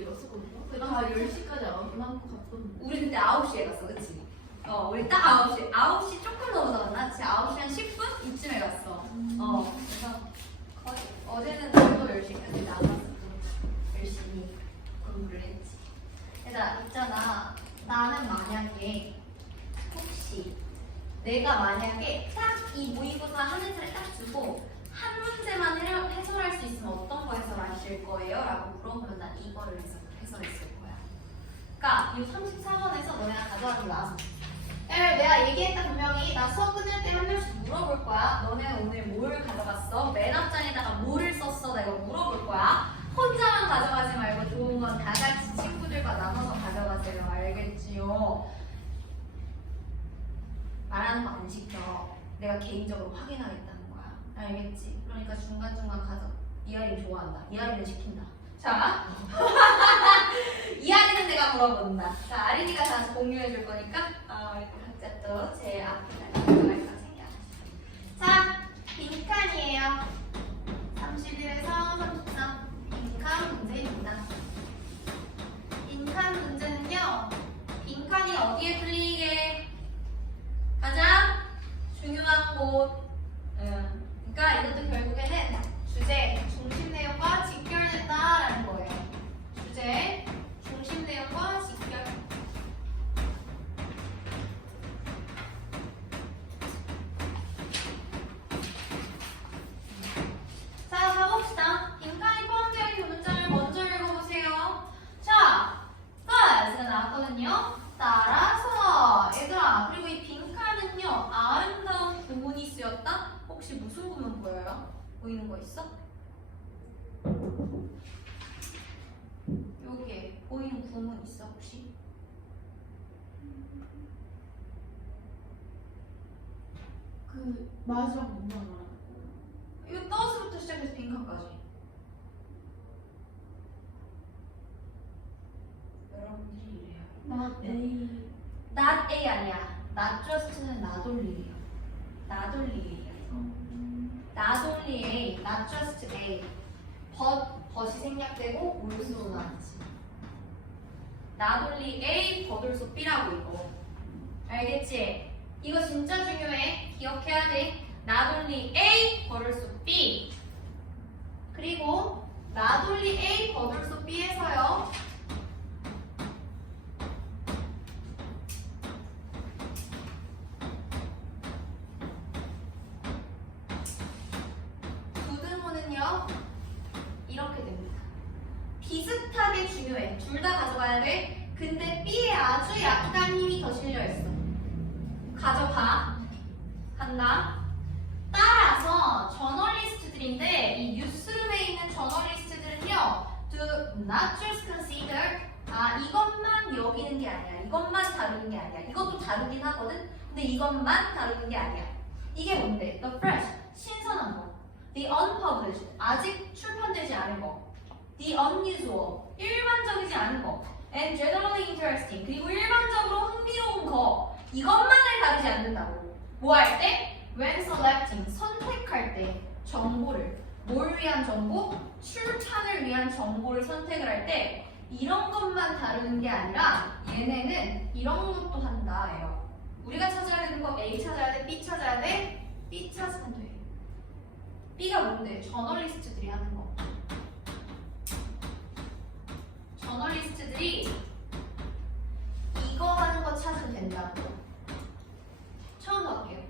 10시에 갔었거든요. 다 10시까지 안 남고 갔거든요. 우리 그때 9시에 갔어, 그치? 우리 딱 9시. 9시 조금 넘어서 갔나? 진짜 9시 한 10분? 이쯤에 갔어. 그래서 거의 어제는 저도 10시까지 나가서 열심히 공부를 했지. 얘들아, 있잖아. 나는 만약에 혹시 내가 만약에 딱 이 모의고사 하는 살을 딱 주고 한 문제만 해설할 수 있으면 어떤 거 해설하실 거예요? 라고 물어보면 난 이거를 해설했을 거야. 그러니까 이 34번에서 너네가 가져가는 거 나왔어. 내가 얘기했다 분명히 나 수업 끝날 때 한 명씩 물어볼 거야. 너네 오늘 뭘 가져갔어? 맨 앞장에다가 뭐를 썼어? 내가 물어볼 거야. 혼자만 가져가지 말고 좋은 건 다 같이 친구들과 나눠서 가져가세요. 알겠지요? 말하는 거 안 시켜. 내가 개인적으로 확인하겠다는 거야. 알겠지? 그러니까 중간중간 가서 이하린 좋아한다. 이하린은 시킨다. 자, 이하린은 내가 물어본다. 자, 아린이가 다시 공유해 줄 거니까 각자 또 제 앞에다 들어갈 거 챙겨가시죠. 자, 빈칸이에요. 31에서 33 빈칸 문제입니다. 빈칸 문제는요. 빈칸이 어디에 풀리게 가장 중요한 곳. 그러니까 이것도 결국에는 주제, 중심 내용과 직결된다라는 거예요. 주제, 중심 내용과 직결. 자, 가봅시다. 빈칸이 포함되어 있는 문장을 먼저 읽어보세요. 자, first가 나왔거든요. 따라서 얘들아, 그리고 이 빈칸은요 아름다운 구문이 쓰였다. 혹시 무슨 구문 보여요? 보이는 거 있어? 여기에 보이는 구문 있어 혹시? 그 마지막 문장 말하는 이거 떠스부터 시작해서 빈칸까지. 여러분들이 이래요. 거. Not A 아니야. Not just는 not only예요. Not only예요. Not only A, not just A. but이 생략되고 올소도 나왔지. Not only A, but also B라고 이거. 알겠지? 이거 진짜 중요해. 기억해야 돼. Not only A, but also B. 그리고 not only A, but also B에서요. 이렇게 됩니다. 비슷하게 중요해. 둘 다 가져가야 돼. 근데 B에 아주 약간 힘이 더 실려있어. 가져가. 간다. 따라서 저널리스트들인데 이 뉴스룸에 있는 저널리스트들은요 do not just consider 이것만 여기는 게 아니야. 이것만 다루는 게 아니야. 이것도 다루긴 하거든. 근데 이것만 다루는 게 아니야. 이게 뭔데? The fresh, 신선한 거. The unpublished, 아직 출판되지 않은 거. The unusual, 일반적이지 않은 거. And generally interesting, 그리고 일반적으로 흥미로운 거. 이것만을 다루지 않는다고. 뭐 할 때? When selecting, 선택할 때 정보를. 뭘 위한 정보? 출판을 위한 정보를 선택을 할 때 이런 것만 다루는 게 아니라 얘네는 이런 것도 한다예요. 우리가 찾아야 되는 거 A 찾아야 돼, B 찾아야 돼, B 찾으면 돼. B가 뭔데? 저널리스트들이 하는 거. 저널리스트들이 이거 하는 거 찾으면 된다고. 처음 할게요.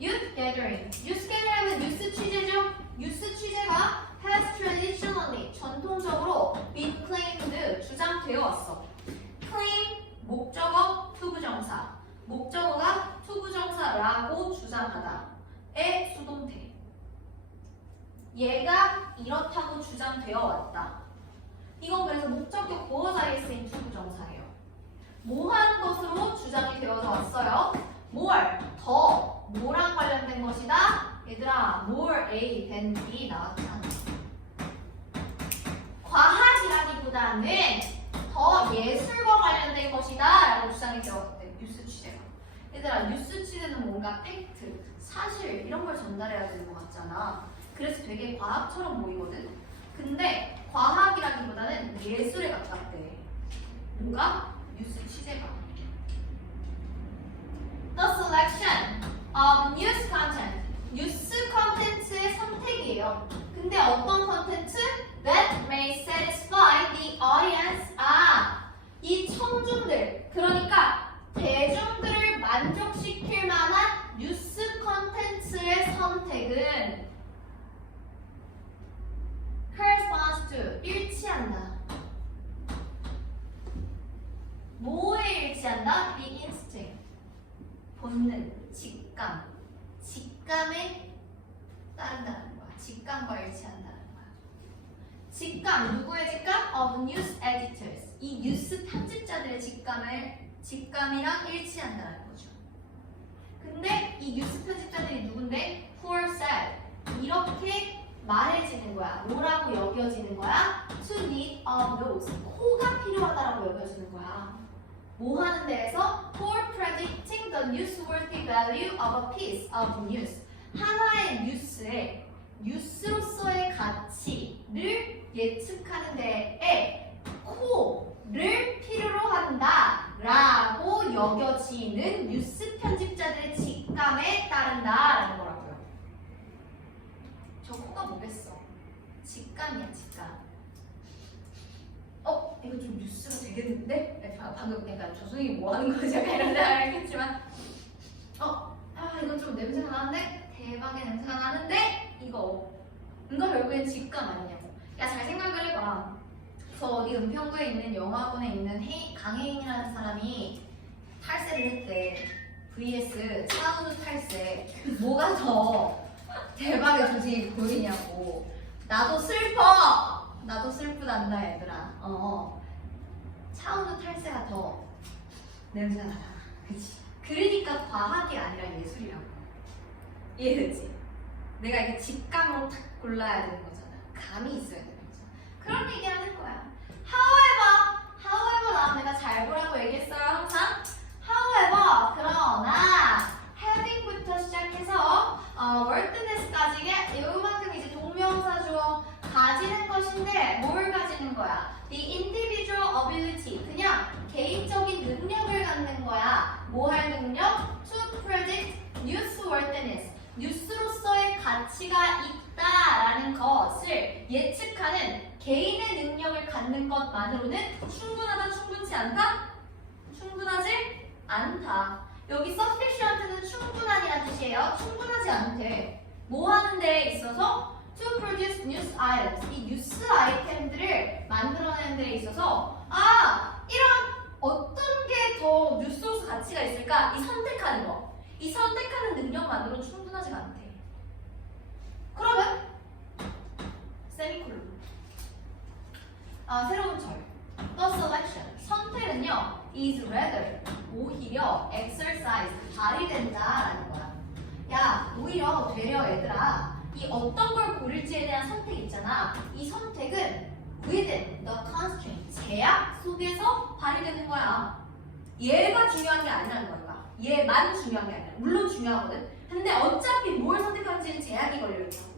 Youth gathering. Youth gathering은 뉴스 취재죠? 뉴스 취재가 has traditionally, 전통적으로 been claimed, 주장되어 왔어. claim, 목적어, 투부정사. 목적어가 투부정사라고 주장하다의 수동태. 얘가 이렇다고 주장되어 왔다. 이건 그래서 목적격 보어 사이에 쓰인 투부정사예요. 뭐한 것으로 주장이 되어서 왔어요? 뭘? 더, 뭐랑 관련된 것이다? 얘들아, more A than B 나왔잖아. 과학이라기보다는 더 예술과 관련된 것이다 라고 주장이 되었대, 뉴스 취재가. 얘들아, 뉴스 취재는 뭔가 팩트, 사실 이런 걸 전달해야 되는 것 같잖아. 그래서 되게 과학처럼 보이거든. 근데 과학이라기보다는 예술에 없었대. 뭐가? 뉴스 취재가. The selection of news content. 뉴스 컨텐츠의 선택이에요. 근데 어떤 컨텐츠? That may satisfy the audience. 이 청중들, 그러니까 대중들을 만족시킬 만한 뉴스 컨텐츠의 선택은 corresponds to 일치한다. 뭐에 일치한다? The instinct. 본능, 직감. 직감에 따른다는 거야. 직감과 일치한다는 거야. 직감, 누구의 직감? Of news editors. 이 뉴스 편집자들의 직감이랑 일치한다는 거죠. 근데 이 뉴스 편집자들이 누군데? Who are said. 이렇게 말해지는 거야. 뭐라고 여겨지는 거야? To need a nose. 코가 필요하다라고 여겨지는 거야. 뭐 하는 데에서? For predicting the newsworthy value of a piece of news. 하나의 뉴스의 뉴스로서의 가치를 예측하는 데에 코를 필요로 한다라고 여겨지는 뉴스 편집자들의 직감에 따른다라는 거라고요. 저 코가 뭐겠어? 직감이야, 직감. 이거 좀 뉴스가 되겠는데? 방금 약간 조승이 뭐 하는 거지? 약간 이런 생각을 했겠지만 이거 좀 냄새가 나는데? 대박의 냄새가 나는데? 이거 결국엔 직감 아니냐고. 야, 잘 생각을 해봐. 저 어디 은평구에 있는 영화관에 있는 강혜인이라는 사람이 탈세를 했대. vs 차은우 탈세. 뭐가 더 대박의 조직이 보이냐고. 나도 슬퍼! 나도 슬프단다, 얘들아. 차은우 탈세가 더 냄새가 나잖아. 그치? 그러니까 과학이 아니라 예술이라고. 이해되지? 내가 이렇게 직감으로 탁 골라야 되는 거잖아. 감이 있어야 되는 거잖아. 그런 얘기 하는 거야. However, 내가 잘 보라고 얘기했어요, 항상. However, 그러나, having부터 시작해서, worthiness까지 이만큼 이제 동명사 주어 가지는 것인데, 뭘 가지는 거야? The individual ability. 그냥 개인적인 능력을 갖는 거야. 뭐 할 능력? To predict newsworthiness. 뉴스로서의 가치가 있다라는 것을 예측하는 개인의 능력을 갖는 것만으로는 충분하다, 충분치 않다? 충분하지 않다. 여기 sufficient는 충분한이라는 뜻이에요. 충분하지 않대. 뭐 하는 데에 있어서? To produce news items. 이 뉴스 아이템들을 만들어내는 데에 있어서 이런 어떤 게 더 뉴스로서 가치가 있을까? 이 선택하는 거. 이 선택하는 능력만으로 충분하지가 않대. 그러면 세미콜론. 새로운 절. The selection. 선택은요, is rather 오히려 exercise 발휘된다라는 거야. 야, 오히려 되려 얘들아. 이 어떤 걸 고를지에 대한 선택 있잖아. 이 선택은 within the constraint 제약 속에서 발휘되는 거야. 얘가 중요한 게 아니라는 거야. 얘만 중요한 게 아니라. 물론 중요하거든. 근데 어차피 뭘 선택하는지는 제약이 걸려있다고.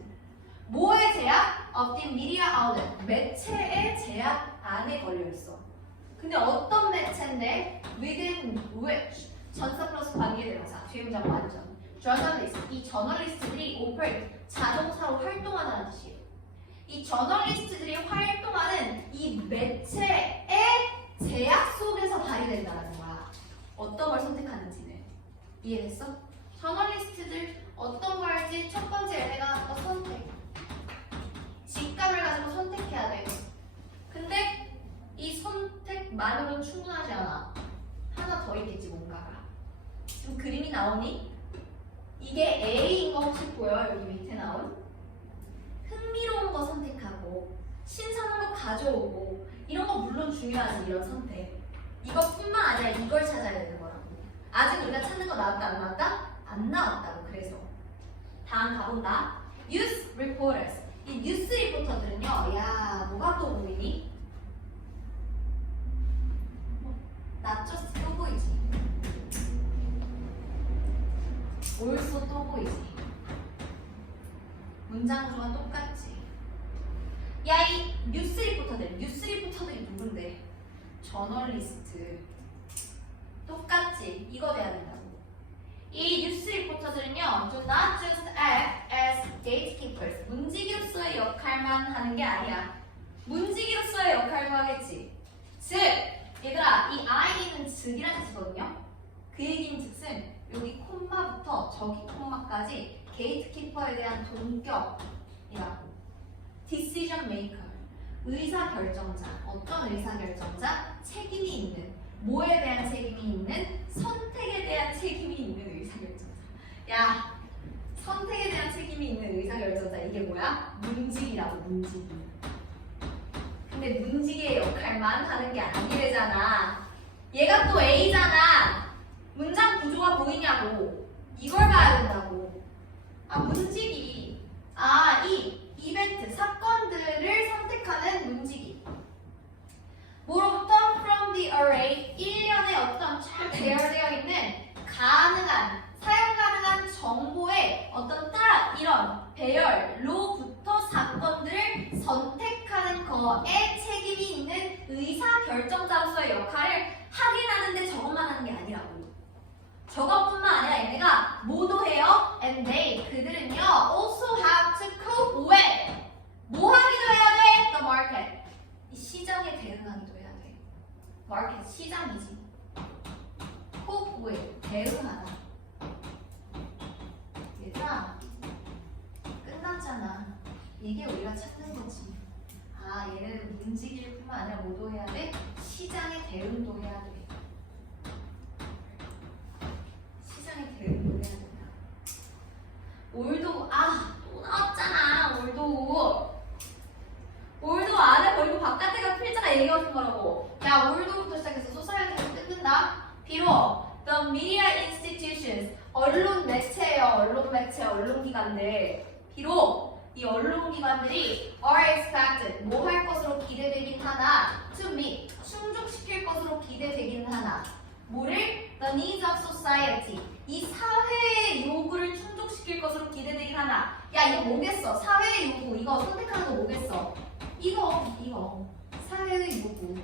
뭐의 제약? Of the media outlet. 매체의 제약 안에 걸려있어. 근데 어떤 매체인데? Within which. 전사 플러스 관계대명사. 뒤에 문장 완전. journalist. 이 저널리스트들이 operate. 자동사로 활동하다는 뜻이에요. 이 저널리스트들이 활동하는 이 매체의 제약 속에서 발휘된다는 거야. 어떤 걸 선택하는지는. 이해됐어? 저널리스트들 어떤 걸 할지 첫 번째 내가 선택. 직감을 가지고 선택해야 돼. 근데 이 선택만으로는 충분하지 않아. 하나 더 있겠지, 뭔가가. 지금 그림이 나오니? 이게 A인 거 혹시 보여? 여기 밑에 나온? 흥미로운 거 선택하고 신선한 거 가져오고 이런 거 물론 중요하지, 이런 선택. 이것뿐만 아니라 이걸 찾아야 되는 거라고. 아직 우리가 찾는 거 나왔다 안 나왔다? 안 나왔다고. 그래서 다음 가본다. News reporters. 이 뉴스 리포터들은요, 야, 뭐가 또 보이니? 나쩌스 또 보이지? 올소 또 보이지? 문장 구조가 똑같지? 야, 이 뉴스 리포터들이 누군데? 저널리스트. 똑같지? 이거 돼야 된다고. 이 뉴스 리포터들은요, do not just act as gatekeepers. 문지기로서의 역할만 하는 게 아니야. 문지기로서의 역할도 하겠지. 즉, 얘들아, 이 I는 즉이라는 뜻이거든요. 그 얘기는 즉슨 여기 콤마부터 저기 콤마까지 게이트키퍼에 대한 동격이라고. decision maker, 의사결정자. 어떤 의사결정자? 책임이 있는. 뭐에 대한 책임이 있는? 선택에 대한 책임이 있는 의사결정자. 야, 선택에 대한 책임이 있는 의사결정자. 이게 뭐야? 문직이라고, 문직. 근데 문직의 역할만 하는 게 아니래잖아. 얘가 또 A잖아. 문장 구조가 보이냐고. 이걸 봐야 된다고. 아, 문직이. 아, 이 이벤트, 사건들을 선택하는 문직이. 뭐로부터? From the array, 일련의 어떤 쫙 대열되어 있는 가능한, 사용 가능한 정보의 어떤 이런 배열로부터 사건들을 선택하는 거에 책임이 있는 의사결정자로서의 역할을 하긴 하는데 저것만 하는 게 아니라고. 저것뿐만 아니라 얘네가 뭐도 해요? And they, 그들은요 also have to cope with, 뭐 하기도 해야 돼? The market, 이 시장에 대응하기도 해야 돼. market, 시장이지. cope with, 대응하다. 얘들아, 끝났잖아. 이게 우리가 찾는 거지. 아, 얘네들 움직일 뿐만 아니라 뭐도 해야 돼? 시장에 대응도 해야 돼. 시장에 대응도 해야 된다. 올도, 아, 또 나왔잖아. 올도 안에 버리고 바깥에가 필자가 얘기해준 거라고. 야, 올도부터 시작해서 소사이어티에서 뜯는다. 비록 the media institutions, 언론 매체예요. 언론 매체, 언론기관들. 비록 이 언론기관들이 are expected, 뭐 할 것으로 기대되긴 하나, to meet, 충족시킬 것으로 기대되긴 하나. 뭐를? The needs of society, 이 사회의 요구를 충족시킬 것으로 기대되긴 하나. 야, 이거 뭐겠어? 사회의 요구, 이거 선택하는 거 뭐겠어? 이거 사회의 요구.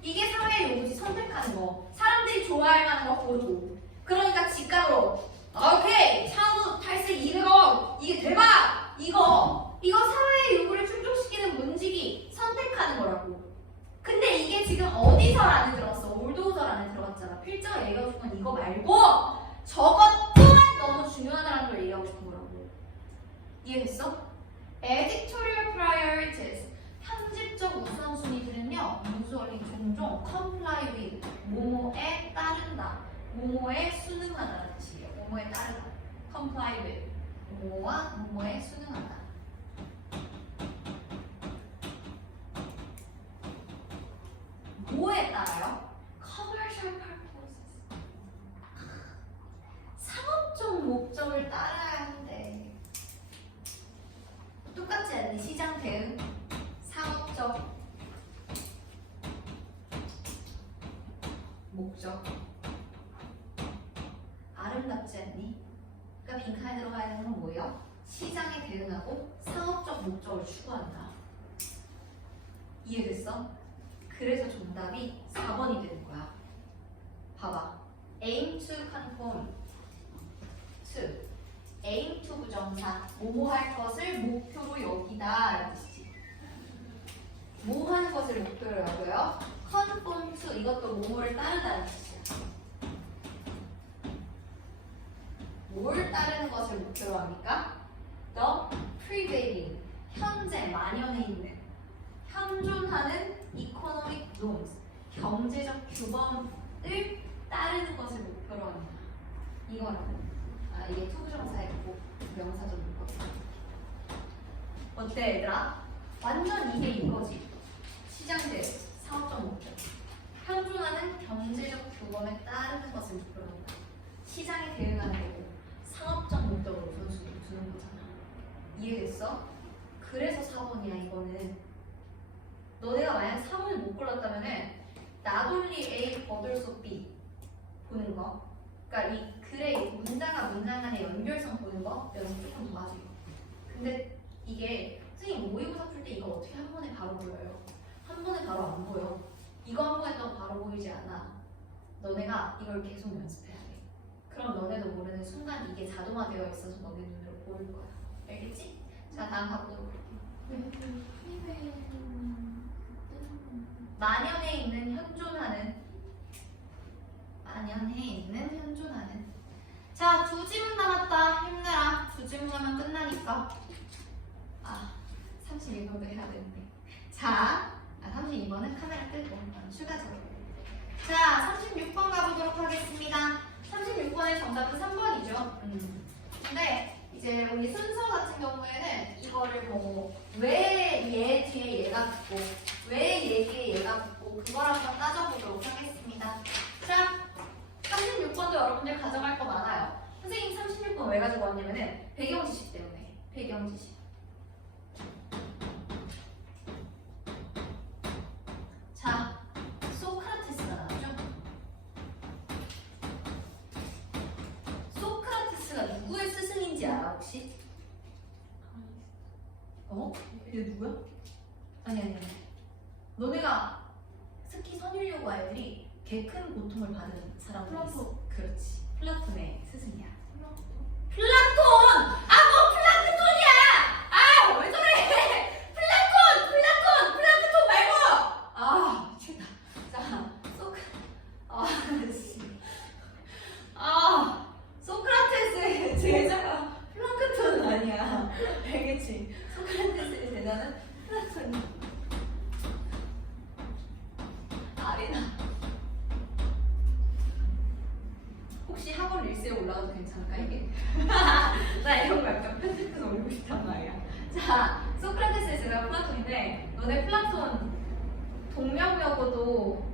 이게 사회의 요구지, 선택하는 거. 사람들이 좋아할 만한 거 보고. 그러니까 직감으로 오케이, 차우 탈세 200억, 이게 대박! 이거 사회의 요구를 충족시키는 문직이 선택하는 거라고. 근데 이게 지금 어디서 안에 들어갔어? 올도우설 안에 들어갔잖아. 필자가 얘기하고 싶은 건 이거 말고 저것 또한 너무 중요하다는 걸 얘기하고 싶은 거라고. 이해됐어? Editorial priorities, 편집적 우선순위들은요, usually 종종 comply with, 뭐뭐에 따른다, 뭐뭐에 순응하다라는 뜻이에요. 뭐뭐에 따르다, comply with, 뭐뭐와 뭐뭐에 순응하다. 뭐에 따라요? Commercial purposes, 상업적 목적을 따라야 한대. 똑같지 않니? 시장 대응, 상업적 목적. 아름답지 않니? 그러니까 빈칸에 들어가야 되는 건 뭐예요? 시장에 대응하고 상업적 목적을 추구한다. 이해됐어? 그래서 정답이 4번이 되는 거야. 봐봐. aim to conform to, aim to 부정사, 뭐뭐 할 것을 목표로 여기다 라는 뜻이지. 뭐 하는 것을 목표로 여겨요? conform to, 이것도 뭐뭐를 따르다는 뜻이야. 뭘 따르는 것을 목표로 합니까? The prevailing, 현재 만연해 있는, 현존하는 economic norms, 경제적 규범을 따르는 것을 목표로 합니다. 이거라고. 아, 이게 투부정사였고 명사적인 거. 어때 얘들아? 완전 이게 이거지. 시장대 사업적 목표. 현존하는 경제적 규범에 따르는 것을 목표로 한다. 시장에 대응하는 거고 상업적 목적으로 우선순위를 두는 거잖아. 이해됐어? 그래서 4번이야 이거는. 너네가 만약 4번을 못 골랐다면은 not only A but also B 보는 거. 그러니까 이 글의 문장과 문장 간의 연결성 보는 거 연습 조금 도와줘요. 근데 이게 선생님 모의고사 풀 때 이거 어떻게 한 번에 바로 보여요? 한 번에 바로 안 보여. 이거 한 번 했다고 바로 보이지 않아. 너네가 이걸 계속 연습해야 돼. 그럼 너네도 모르는 순간 이게 자동화되어 있어서 너네 눈으로 보일 거야. 알겠지? 자, 다음 가보도록 할게요. 만연해 있는 현존하는. 자, 두 지문 남았다. 힘내라. 두 지문 하면 끝나니까. 32번도 해야 되는데. 자, 32번은 카메라 끄고 추가적으로. 자, 36번 가보도록 하겠습니다. 36번의 정답은 3번이죠. 근데 이제 우리 순서 같은 경우에는 이거를 뭐 왜 얘 뒤에 얘가 붙고 왜 얘 뒤에 얘가 붙고 그걸 한번 따져보도록 하겠습니다. 자, 36번도 여러분들 가져갈 거 많아요. 선생님 36번 왜 가지고 왔냐면은 배경 지식 때문에. 배경 지식. 자, 소크라테스가 나왔죠? 소크라테스가 누구의 스승인지 알아 혹시? 얘 누구야? 아니. 너네가 특히 선율여고 아이들이 개 큰 고통을 받은 사람들이 있어. 그렇지. 플라톤의 스승이야. 플라톤! 뭐 플라크톤이야! 왜 저래! 플라톤 말고! 미치겠다. 자, 소크라테스의 제자가 플라크톤은 아니야. 알겠지? 소크라테스의 제자는 플라톤이야. 아리나. 혹시 학원 릴스에 올라가도 괜찮을까 이게? 나 이런 거 약간 편집해서 올리고 싶단 말이야. 자, 소크라테스의 제자가 플라톤인데 너네 플라톤 동명여고도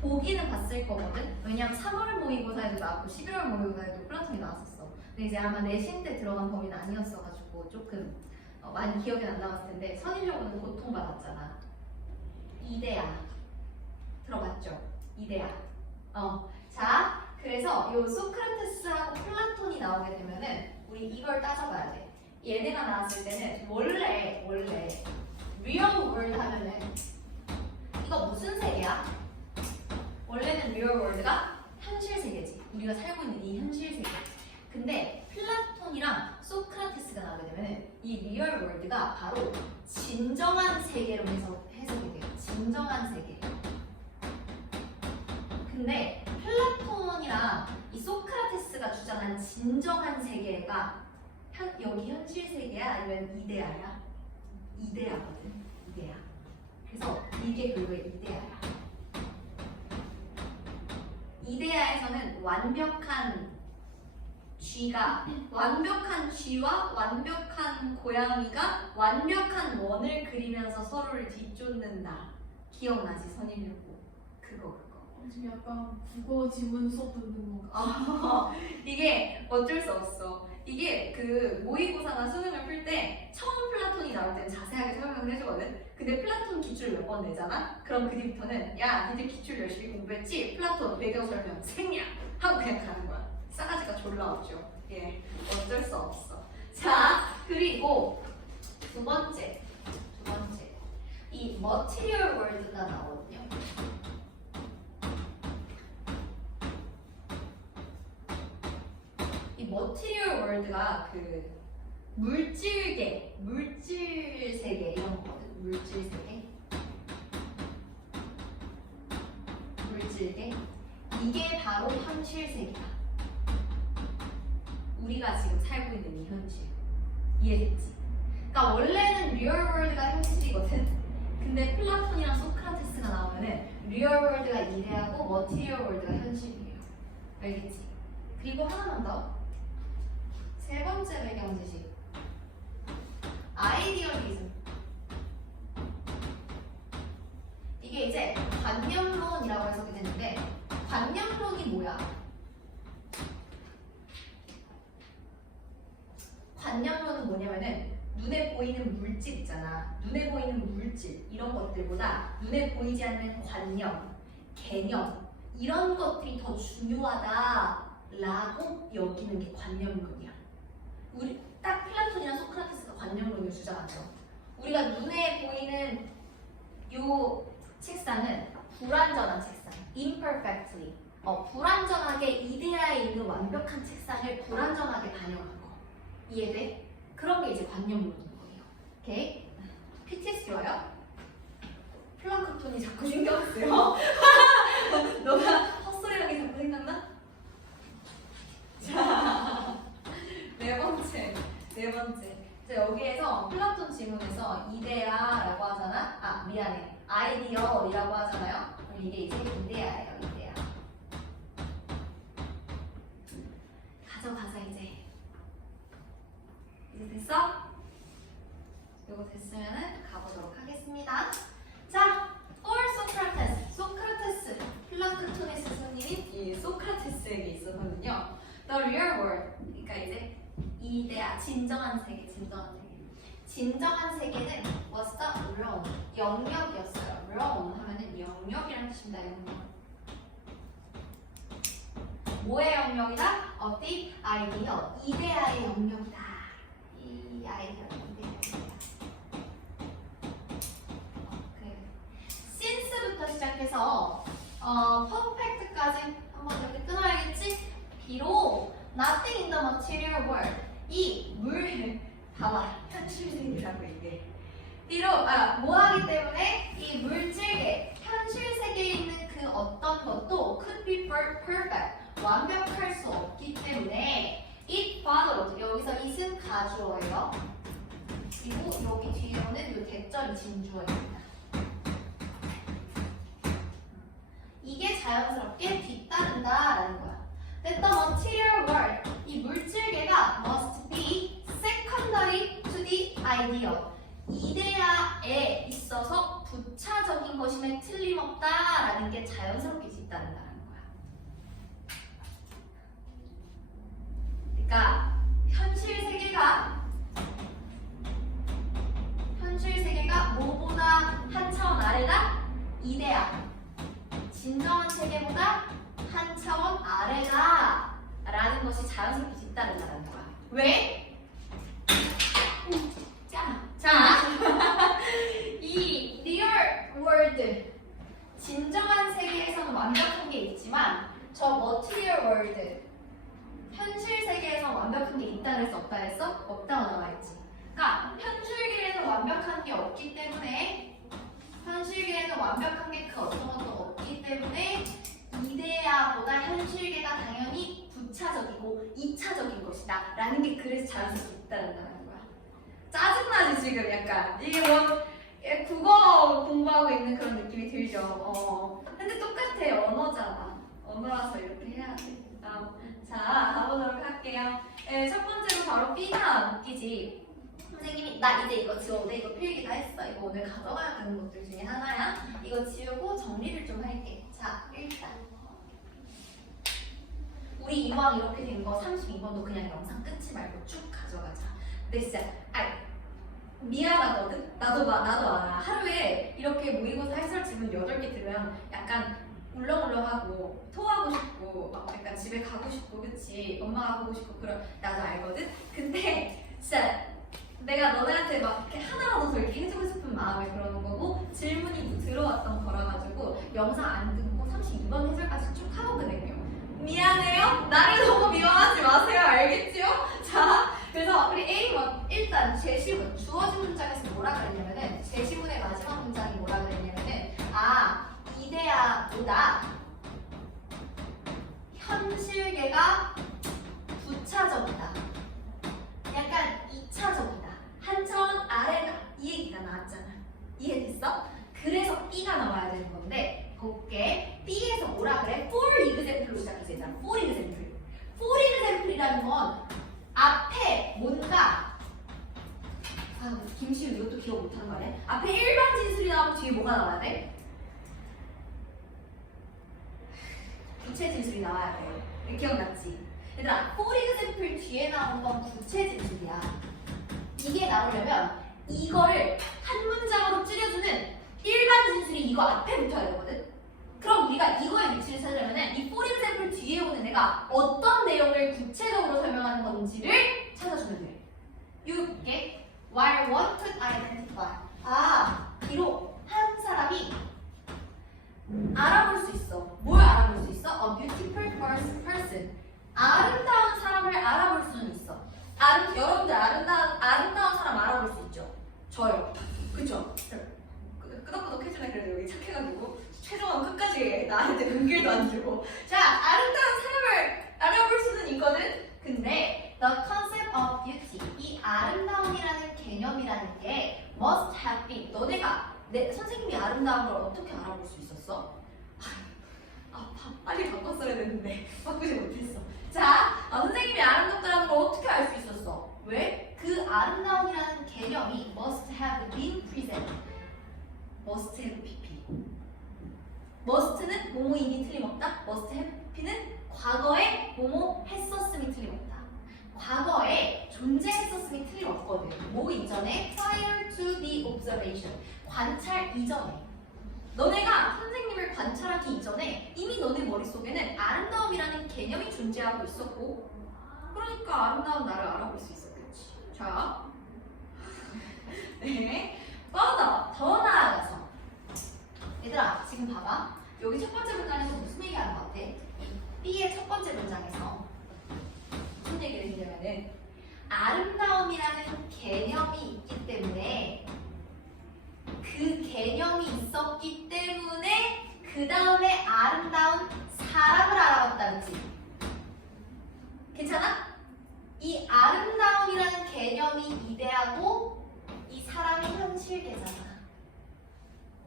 보기는 봤을 거거든? 왜냐면 3월 모의고사에도 나왔고 11월 모의고사에도 플라톤이 나왔었어. 근데 이제 아마 내신 때 들어간 범위는 아니었어가지고 조금 많이 기억이 안 남았을 텐데 선임여고는 고통받았잖아. 이데아 들어봤죠? 이데아. 자, 그래서 요 소크라테스하고 플라톤이 나오게 되면은 우리 이걸 따져봐야 돼. 얘네가 나왔을 때는 원래 리얼 월드 하면은 이거 무슨 세계야? 원래는 리얼 월드가 현실 세계지. 우리가 살고 있는 이 현실 세계. 근데 플라톤이랑 소크라테스가 나오게 되면은 이 리얼 월드가 바로 진정한 세계로 해석이 돼요. 진정한 세계. 근데 플라톤이랑 이 소크라테스가 주장한 진정한 세계가 여기 현실 세계야? 아니면 이데아야? 이데아거든. 이데아. 그래서 이게 결국에 이데아야. 이데아에서는 완벽한 쥐와 완벽한 고양이가 완벽한 원을 그리면서 서로를 뒤쫓는다. 기억나지? 선임여고. 그거. 지금 약간 국어 지문 수업 듣는 거. 이게 어쩔 수 없어. 이게 모의고사나 수능을 풀 때 처음 플라톤이 나올 때는 자세하게 설명을 해주거든. 근데 플라톤 기출 몇 번 내잖아? 그럼 그 뒤부터는 야, 니들 기출 열심히 공부했지? 플라톤 배경 설명 생략! 하고 그냥 가는 거야. 싸가지가 졸라 없죠. 예, 어쩔 수 없어. 자, 그리고 두 번째. 이 머티리얼 월드가 나오거든요. 이 머티리얼 월드가 물질 세계 이런 거거든. 물질 세계. 이게 바로 현실 세계야. 우리가 지금 살고 있는 이 현실. 이해됐지? 그러니까 원래는 리얼 월드가 현실이거든. 근데 플라톤이랑 소크라테스가 나오면은 리얼 월드가 이데아고 머티리얼 월드가 현실이에요. 알겠지? 그리고 하나만 더. 세 번째 배경 지식. 아이디얼리즘. 이게 이제 관념론이라고 해석이 되는데 관념론이 뭐야? 관념론은 뭐냐면은 눈에 보이는 물질 있잖아. 눈에 보이는 물질 이런 것들보다 눈에 보이지 않는 관념, 개념 이런 것들이 더 중요하다라고 여기는 게 관념론이야. 우리 딱 플라톤이나 소크라테스가 관념론을 주장하죠. 우리가 눈에 보이는 요 책상은 불완전한 책상, imperfectly. 불완전하게 이데아에 있는 완벽한 책상을 불완전하게 반영한 거. 이해돼? 그런 게 이제 관념론인 거예요. 오케이? PTSD 와요? 플랑크톤이 자꾸 신경 쓰여? 너가 헛소리하기 자꾸 생각나? 자, 네 번째. 자, 여기에서 플라톤 지문에서 이데아라고 하잖아? 아, 미안해. 아이디어이라고 하잖아요? 그럼 이게 이제 이데아예요, 이데아. 가져가자, 이제 됐어? 이거 됐으면은 가보도록 하겠습니다. 자, for Socrates. 소크라테스, 플라크톤의 스승님인 이 소크라테스에게 있어서는요. The real world. 그러니까 이제 이데아, 진정한 세계. 진정한 세계는 was the realm. 영역이었어요. realm 하면은 영역이라는 뜻입니다. 영역. 뭐의 영역이다? of the idea. 이데아의 영역이다. 이 아이디어 since부터 시작해서 perfect까지 한번 이렇게 끊어야겠지? 비록 nothing in the material world 이 물 봐봐 현실세계라고 이게 비록 뭐하기 때문에 이 물질계 현실 세계에 있는 그 어떤 것도 could be perfect 완벽할 수 없기 때문에 it followed 여기서 it은 가주어예요. 그리고 여기 뒤에 오는 이 대절이 진주어입니다. 이게 자연스럽게 뒤따른다라는 거야. That the material world, 이 물질계가 must be secondary to the idea. 이데아에 있어서 부차적인 것임에 틀림없다라는 게 자연스럽게 뒤따른다는 거야. 그러니까 현실 세계가 뭐보다 한 차원 아래다? 이데아. 진정한 세계보다 한 차원 아래다 라는 것이 자연스럽게 뒤따른다는 거야. 왜? 자, 이 real world 진정한 세계에서는 완벽한 게 있지만 저 material world 현실 세계에서 완벽한 게 있다 그랬어? 없다 그랬어? 없다고 나와있지. 그러니까 현실계에는 완벽한 게 없기 때문에 현실계에는 완벽한 게 그 어떤 것도 없기 때문에 이데아보다 현실계가 당연히 부차적이고 이차적인 것이다 라는 게 그래서 자연스럽게 있다는 거야. 짜증나지 지금 약간 이게 뭐 국어 공부하고 있는 그런 느낌이 들죠. 근데 똑같아 언어잖아. 언어라서 이렇게 해야 돼. 자 가보도록 할게요. 첫 번째로 바로 B가 웃기지. 선생님이 나 이제 이거 지워 내 이거 필기 다 했어. 이거 오늘 가져가야 되는 것들 중에 하나야. 이거 지우고 정리를 좀 할게. 자 일단 우리 이왕 이렇게 된 거 32번도 그냥 영상 끊지 말고 쭉 가져가자. 근데 진짜 미안하거든? 나도 알아. 하루에 이렇게 모의고사 해설 지문 8개 들으면 약간 울렁울렁하고 토하고 싶고 막 약간 집에 가고 싶고 그치? 엄마가 보고 싶고 그런 나도 알거든? 근데 진짜 내가 너네한테 막 이렇게 하나라도 더 이렇게 해주고 싶은 마음에 그러는 거고 질문이 들어왔던 거라 가지고 영상 안 듣고 32번 해설까지 쭉 하거든요. 미안해요? 나를 너무 미워하지 마세요. 알겠지요? 자, 그래서 우리 A번 일단 제시문 주어진 문장에서 뭐라 그랬냐면은 제시문의 마지막 문장이 뭐라 그랬냐면은 이데아보다 현실계가 부차적이다. 약간 이차적이다. 한 차원 아래다. 이 얘기가 나왔잖아. 이해됐어? 그래서 B가 나와야 되는 건데 볼게. B에서 뭐라 그래? For example로 시작해서 있잖아. For example. For example이라는 건 앞에 뭔가 김시우 이것도 기억 못하는 거 아니야? 앞에 일반 진술이 나오면 뒤에 뭐가 나와야 돼? 부채 진술이 나와야 돼. 기억났지? 얘들아, for example 뒤에 나오는 건 부채 진술이야. 이게 나오려면 이거를 한 문장으로 줄여주는 일반 진술이 이거 앞에 붙어야 되거든? 그럼 우리가 이거의 위치를 찾으려면 이 for example 뒤에 오는 애가 어떤 내용을 구체적으로 설명하는 건지를 찾아주면 돼. While one could identify. 비록 한 사람이 알아볼 수 있어. 뭘 알아볼 수 있어? A beautiful person. 아름다운 사람을 알아볼 수는 있어. 여러분들 아름다운 사람 알아볼 수 있죠? 저요. 그쵸? 끄덕끄덕 해주네. 그래도 여기 착해가지고 최종은 끝까지 나한테 눈길도 안 주고. 자, 아름다운 사람을 알아볼 수는 있거든. 근데 the concept of beauty, 이 아름다움이라는 개념이라는 게 must have been. 너네가 선생님이 아름다운 걸 어떻게 알아볼 수 있었어? 빨리 바꿨어야 됐는데 바꾸지 못했어. 자, 선생님이 아름답다는 걸 어떻게 알 수 있었어? 왜? 그 아름다움이라는 개념이 must have been present. must have pp. must는 뭐뭐이니 틀림없다. must have pp는 과거에 뭐뭐 했었음이 틀림없다. 과거에 존재했었음이 틀림없거든. 뭐 이전에? prior to the observation. 관찰 이전에. 너네가 선생님을 관찰하기 이전에 이미 너네 머릿속에는 아름다움이라는 개념이 존재하고 있었고, 그러니까 아름다운 나를 알아볼 수 있었겠지. 자, 네, 더 나아가서 얘들아 지금 봐봐. 여기 첫 번째 문장에서 무슨 얘기하는 것 같아? B의 첫 번째 문장에서 무슨 얘기를 했냐면은 아름다움이라는 개념이 있기 때문에 그 개념이 있었기 때문에 그 다음에 아름다운 사람을 알아봤다, 그치? 괜찮아? 이 아름다움이라는 개념이 이대하고 이 사람이 현실되잖아.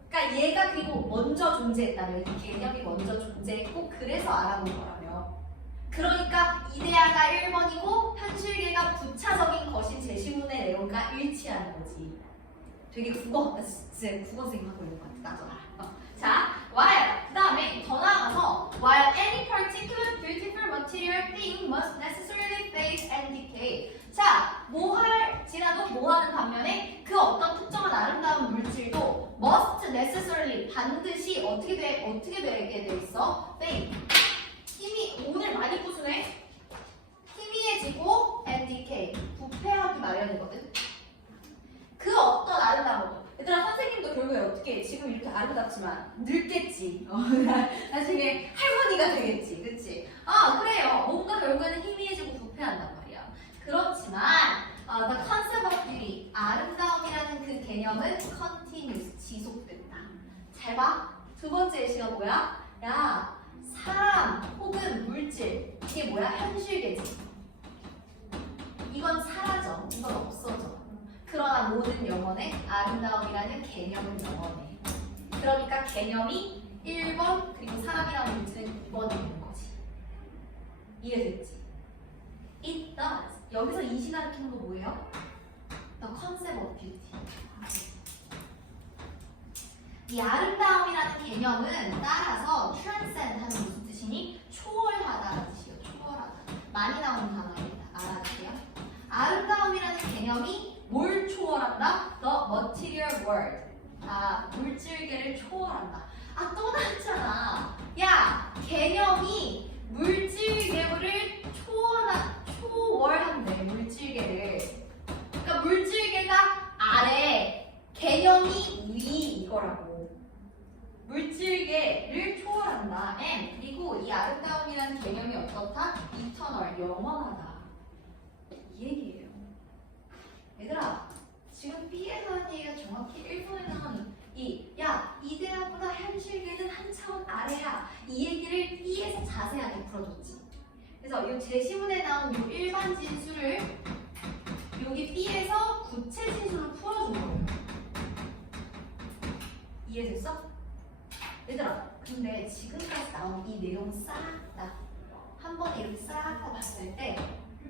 그러니까 얘가 그리고 먼저 존재했다며. 이 개념이 먼저 존재했고 그래서 알아본 거라며. 그러니까 이데아가 1번이고 현실계가 부차적인 것인 제시문의 내용과 일치하는 거지. 되게 진짜 국어생님 하고 있는 것 같아. 나도 알아. 자, while. 그 다음에 더 나아가서 while any particular beautiful material thing must necessarily fade and decay. 자, 지나도 뭐하는 반면에 그 어떤 특정한 아름다운 물질도 must necessarily 반드시 어떻게 되게 돼 있어? fade. 힘이 오늘 많이 부수네. 희미해지고 and decay. 부패하기 마련이거든. 그 어떤 아름다운 것. 얘들아, 선생님도 결국에 어떻게 지금 이렇게 아름답지만 늙겠지. 나중에 할머니가 되겠지. 그치? 그래요. 뭔가 결국에는 희미해지고 부패한단 말이야. 그렇지만 the concept of beauty, 아름다움이라는 그 개념은 continuous, 지속된다. 잘 봐. 두 번째 예시가 뭐야? 야, 사람 혹은 물질, 이게 뭐야? 현실계지. 이건 사라져. 이건 없어져. 그러나 모든 영혼의 아름다움이라는 개념은 영원해. 그러니까 개념이 1번 그리고 사람이라는 물질은 2번이 되는 거지. 이해됐지? It does. 여기서 이시 가르치는 거 뭐예요? The concept of beauty. 이 아름다움이라는 개념은 따라서 transcend 하는 무슨 뜻이니? 초월하다라는 뜻이에요. 초월하다. 많이 나오는 단어입니다. 알아주세요. 아름다움이라는 개념이 뭘 초월한다? The material world. 물질계를 초월한다. 또 나왔잖아. 야, 개념이 물질계를 초월한대. 물질계를. 그러니까 물질계가 아래, 개념이 위 이거라고. 물질계를 초월한다. And 그리고 이 아름다움이라는 개념이 어떻다? eternal, 영원하다. 이 얘기예요. 얘들아, 지금 B에서 한 얘기가 정확히 1번에는 이데아보다 현실계는 한 차원 아래야. 이 얘기를 B에서 자세하게 풀어줬지. 그래서 이 제시문에 나온 이 일반 진수를 여기 B에서 구체 진수로 풀어준 거예요. 이해됐어? 얘들아, 근데 지금까지 나온 이 내용 싹 다 한 번에 이렇게 싹 다 봤을 때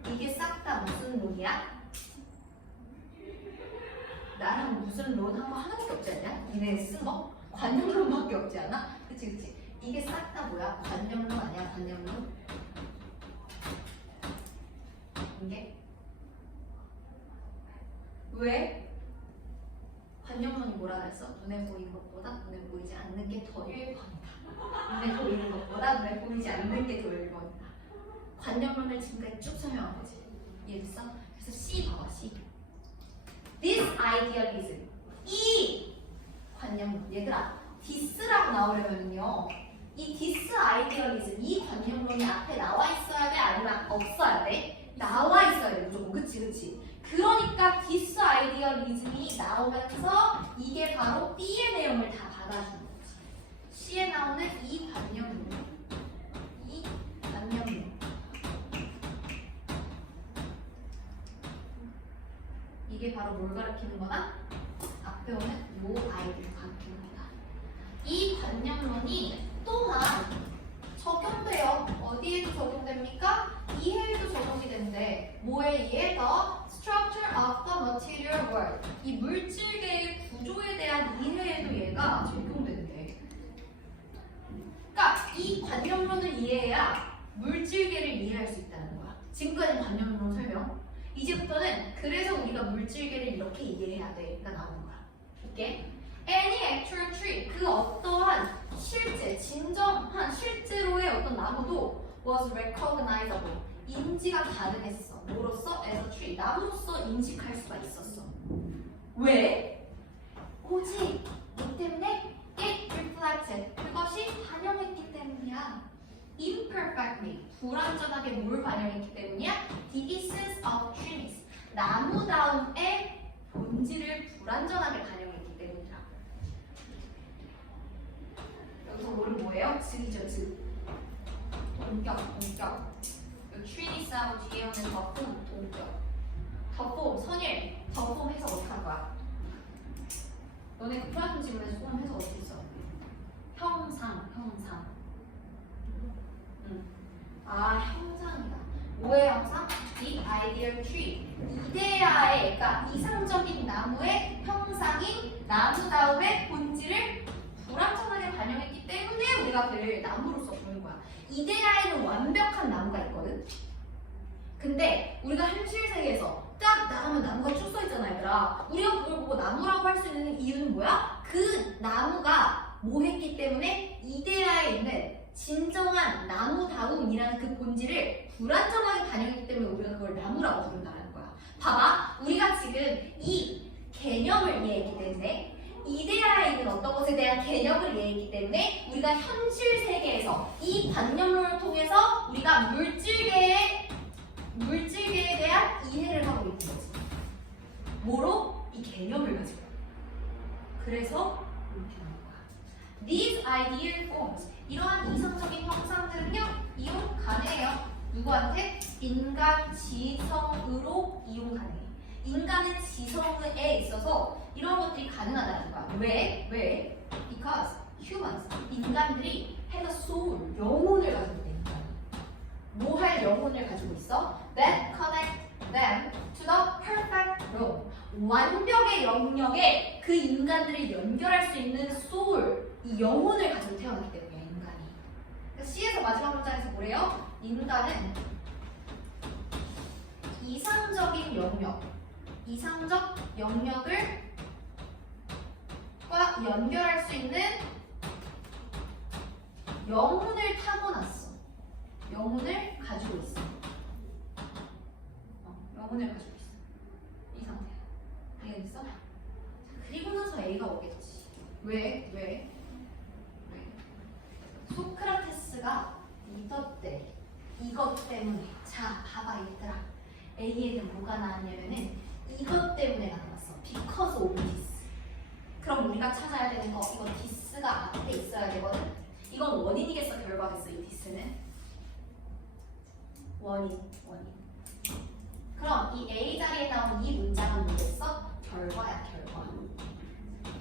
이게 싹 다 무슨 론이야? 나랑 무슨 론 한 거 하나밖에 없지 않냐? 니네 쓴 거? 관념론밖에 없지 않아? 그치? 이게 싹 다 뭐야? 관념론 아니야? 관념론? 이게? 왜? 관념론이 뭐라 그랬어? 눈에 보이는 것보다 눈에 보이지 않는 게 더 1번이다. 눈에 보이는 것보다 눈에 보이지 않는 게 더 1번이다. 관념론을 지금까지 쭉 설명한 거지. 이해됐어? 그래서 C 봐봐, C. This idealism. 이 관념론. 얘들아, 디스라고 나오려면요. 이 디스 아이디얼리즘, 이 관념론이 앞에 나와 있어야 돼? 아니면 없어야 돼? 나와 있어야 돼, 무조건. 그치. 그러니까 디스 아이디얼리즘이 나오면서 이게 바로 B의 내용을 다 받아주는 거지. C에 나오는 이 관념론. 이게 바로 뭘 가리키는 거다? 앞에 오는 요 아이디를 가리키는 거다. 이 관념론이 또한 적용돼요. 어디에도 적용됩니까? 이해에도 적용이 된대. 뭐에 의해? The structure of the material world. 이 물질계의 구조에 대한 이해에도 얘가 적용된대. 그러니까 이 관념론을 이해해야 물질계를 이해할 수 있다는 거야. 지금까지 관념론 설명. 이제부터는 그래서 우리가 물질계를 이렇게 이해해야 돼가 나오는 거야. 오케이? Any actual tree, 그 어떠한 실제, 진정한 실제로의 어떤 나무도 was recognizable, 인지가 가능했어. 뭐로써? As a tree, 나무로서 인식할 수가 있었어. 왜? 오직 이 때문에 it reflected, 그것이 반영했기 때문이야. imperfectly, 불완전하게 뭘 반영했기 때문이야? The essence of trees, 나무다움의 본질을 불완전하게 반영했기 때문이라. 여기서 뭐는 뭐예요? 즉이죠, 즉. 동격. trees하고 뒤에 오는 더 폼, 동격. 더 폼, 선일, 더 폼 해서 어떻게 할 거야? 너네 그 플라톤 지문에서 폼 해서 어떻게 써? 형상. 형상이다. 뭐의 형상? The ideal tree. 이데아의, 그러니까 이상적인 나무의 형상인 나무다움의 본질을 불완전하게 반영했기 때문에 우리가 그를 나무로서 부르는 거야. 이데아에는 완벽한 나무가 있거든. 근데 우리가 현실 세계에서 딱 나가면 나무가 쭉 써 있잖아, 얘들아. 우리가 그걸 보고 나무라고 할 수 있는 이유는 뭐야? 그 나무가 뭐 했기 때문에 이데아에 있는 진정한 나무다움이라는 그 본질을 불완전하게 반영했기 때문에 우리가 그걸 나무라고 부른다는 거야. 봐봐, 우리가 지금 이 개념을 이해했기 때문에, 이데아에 있는 어떤 것에 대한 개념을 이해했기 때문에 우리가 현실 세계에서 이 관념론을 통해서 우리가 물질계에 대한 이해를 하고 있는 거지. 뭐로? 이 개념을 가지고. 그래서 이렇게 나온 거야. These ideal forms, 이러한 이상적인 형상들은요, 이용 가능해요. 누구한테? 인간 지성으로 이용 가능해. 인간의 지성에 있어서 이런 것들이 가능하다는 거야. 왜? Because humans, 인간들이 have a soul, 영혼을 가지고 있다니까. 뭐 할 영혼을 가지고 있어? That connect them to the perfect realm. 완벽의 영역에 그 인간들을 연결할 수 있는 soul, 이 영혼을 가지고 태어났기 때문이야, 인간이. 그러니까 C에서 마지막 문장에서 뭐래요? 인간은 이상적 영역을 과 연결할 수 있는 영혼을 타고났어. 영혼을 가지고 있어. 영혼을 가지고 있어. 이 상태야. 이해했어? 그리고 나서 A가 오겠지. 왜? 소크라테스가 믿었대. 이것 때문에. 자, 봐봐 얘들아. A에는 뭐가 나왔냐면은 이것 때문에 나왔어. Because of this. 그럼 우리가 찾아야 되는 거, 이거 디스가 앞에 있어야 되거든. 이건 원인이겠어, 결과겠어, 이 디스는. 원인. 그럼 이 A 자리에 나온 이 문장은 뭐겠어? 결과야, 결과.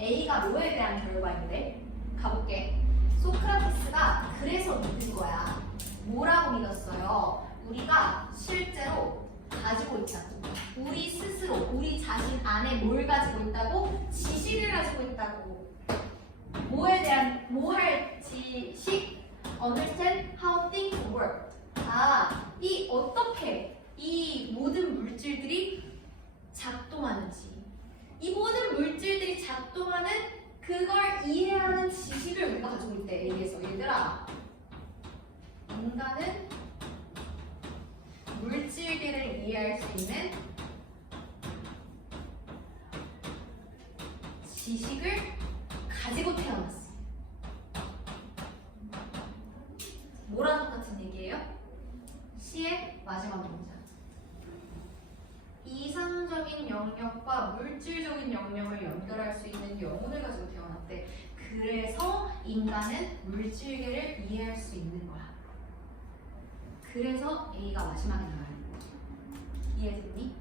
A가 뭐에 대한 결과인데? 가볼게. 소크라테스가 그래서 믿은 거야. 뭐라고 믿었어요? 우리가 실제로 가지고 있다고. 우리 스스로, 우리 자신 안에 뭘 가지고 있다고? 지식을 가지고 있다고. 뭐에 대한, 뭐 할 지식? Understand how things work. 이 어떻게 이 모든 물질들이 작동하는지. 이 모든 물질들이 작동하는 그걸 이해하는 지식을 우리가 가지고 있대. A에서. 얘들아, 인간은 물질계를 이해할 수 있는 지식을 가지고 태어났어. 뭐랑 똑같은 얘기예요? 시의 마지막 문장. 이상적인 영역과 물질적인 영역을 연결할 수 있는 영혼을 가지고 태어났대. 그래서 인간은 물질계를 이해할 수 있는 거야. 그래서 A가 마지막에 나와요. 이해됐니?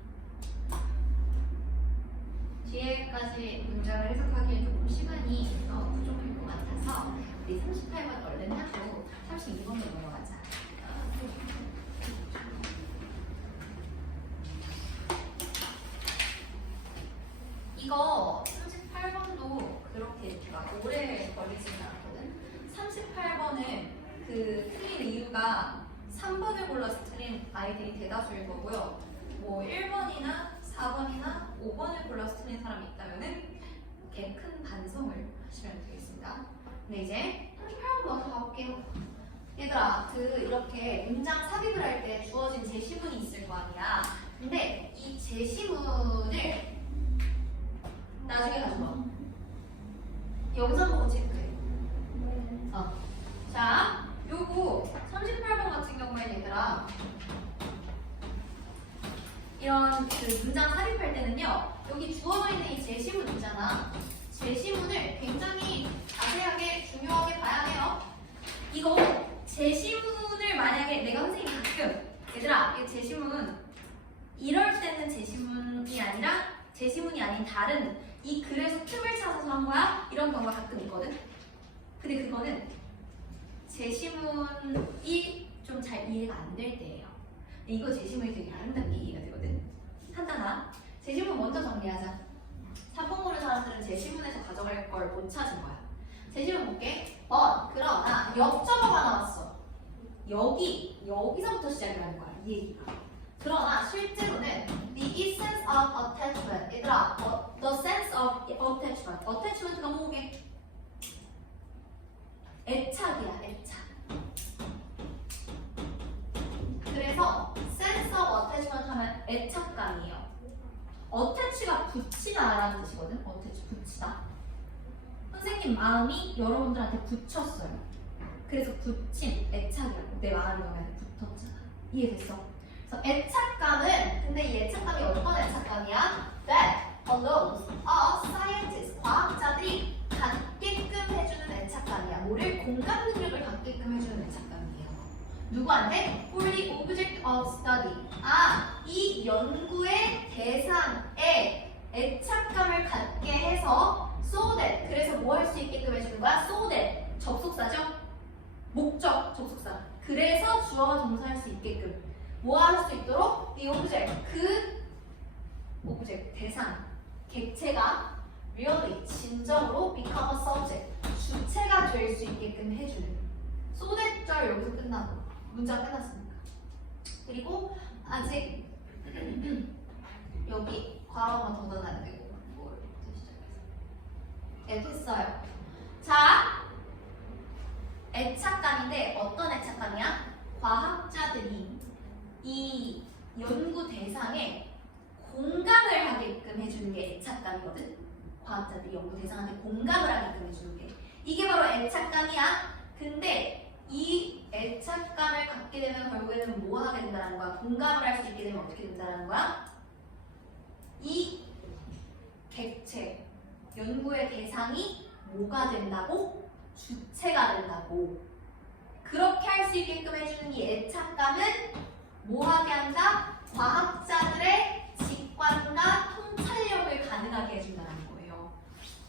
뒤에까지 문장을 해석하기엔 조금 시간이 부족할 것 같아서 우리 38번 얼른 하고 32번으로 넘어가자. 이거 38번도 그렇게 막 오래 걸리지는 않거든. 38번은 그 틀린 이유가 3번을 골라서 틀린 아이들이 대다수일 거고요. 뭐 1번이나 4번이나 5번을 골라서 틀린 사람이 있다면은 이렇게 큰 반성을 하시면 되겠습니다. 근데 이제 38번 먼저 가볼게요. 얘들아, 이렇게 문장 삽입을 할 때 주어진 제시문이 있을 거 아니야. 근데 이 제시문을 나중에 가져와. 영상 보고 체크해. 자, 요거 38번 같은 경우에 얘들아, 이런 그 문장 삽입할 때는요, 여기 주어져 있는 이 제시문 있잖아. 제시문을 굉장히 자세하게 중요하게 봐야 해요. 이거 제시문을 만약에 내가 선생님 가끔 얘들아, 이 제시문 이럴 때는 제시문이 아닌 다른 이 글에서 틈을 찾아서 한 거야? 이런 경우가 가끔 있거든. 근데 그거는 제시문이 좀 잘 이해가 안 될 때예요. 이거 제시문이 되게 아름답게 이해가 되거든. 한단아, 제시문 먼저 정리하자. 3번 고른 사람들은 제시문에서 가져갈 걸 못 찾은 거야. 제시문 볼게. 그러나 역접어가 나왔어. 여기서부터 시작을 하는 거야, 이 얘기가. 그러나 실제로는 the essence of attachment. 얘들아, the sense of attachment. attachment가 뭐게? 애착이야, 애착. 그래서 sense of attachment 하면 애착감이에요. attaach가 붙이다라는 뜻이거든. attach, 붙이다. 선생님 마음이 여러분들한테 붙였어요. 그래서 붙인 애착이라고. 내 마음이 너한테 붙었잖아. 이해됐어? 그래서 애착감은, 근데 이 애착감이 어떤 애착감이야? That allows a scientist, 과학자들이 갖게끔 해주는 애착감이야. 뭐를? 공감 능력을 갖게끔 해주는 애착감이에요. 누구한테? For the object of study. 이 연구의 대상에 애착감을 갖게 해서 so that, 그래서 뭐 할 수 있게끔 해주는 거야? so that, 접속사죠? 목적, 접속사. 그래서 주어가 동사할 수 있게끔 뭐 할 수 있도록? the object, 그 object, 대상, 객체가 really, 진정으로 become a subject, 주체가 될 수 있게끔 해주는. so that 절 여기서 끝나고 문장 끝났습니까? 그리고 아직 여기 괄호만 더 넣어놔야 되고 네, 됐어요. 자, 애착감인데 어떤 애착감이야? 과학자들이 이 연구 대상에 공감을 하게끔 해주는 게 애착감이거든. 과학자들이 연구 대상한테 공감을 하게끔 해주는 게 이게 바로 애착감이야. 근데 이 애착감을 갖게 되면 결국에는 뭐 하게 된다는 거야? 공감을 할 수 있게 되면 어떻게 된다는 거야? 이 객체, 연구의 대상이 뭐가 된다고? 주체가 된다고. 그렇게 할 수 있게끔 해주는 이 애착감은 뭐 하게 한다? 과학자들의 직관과 통찰력을 가능하게 해준다는 거예요.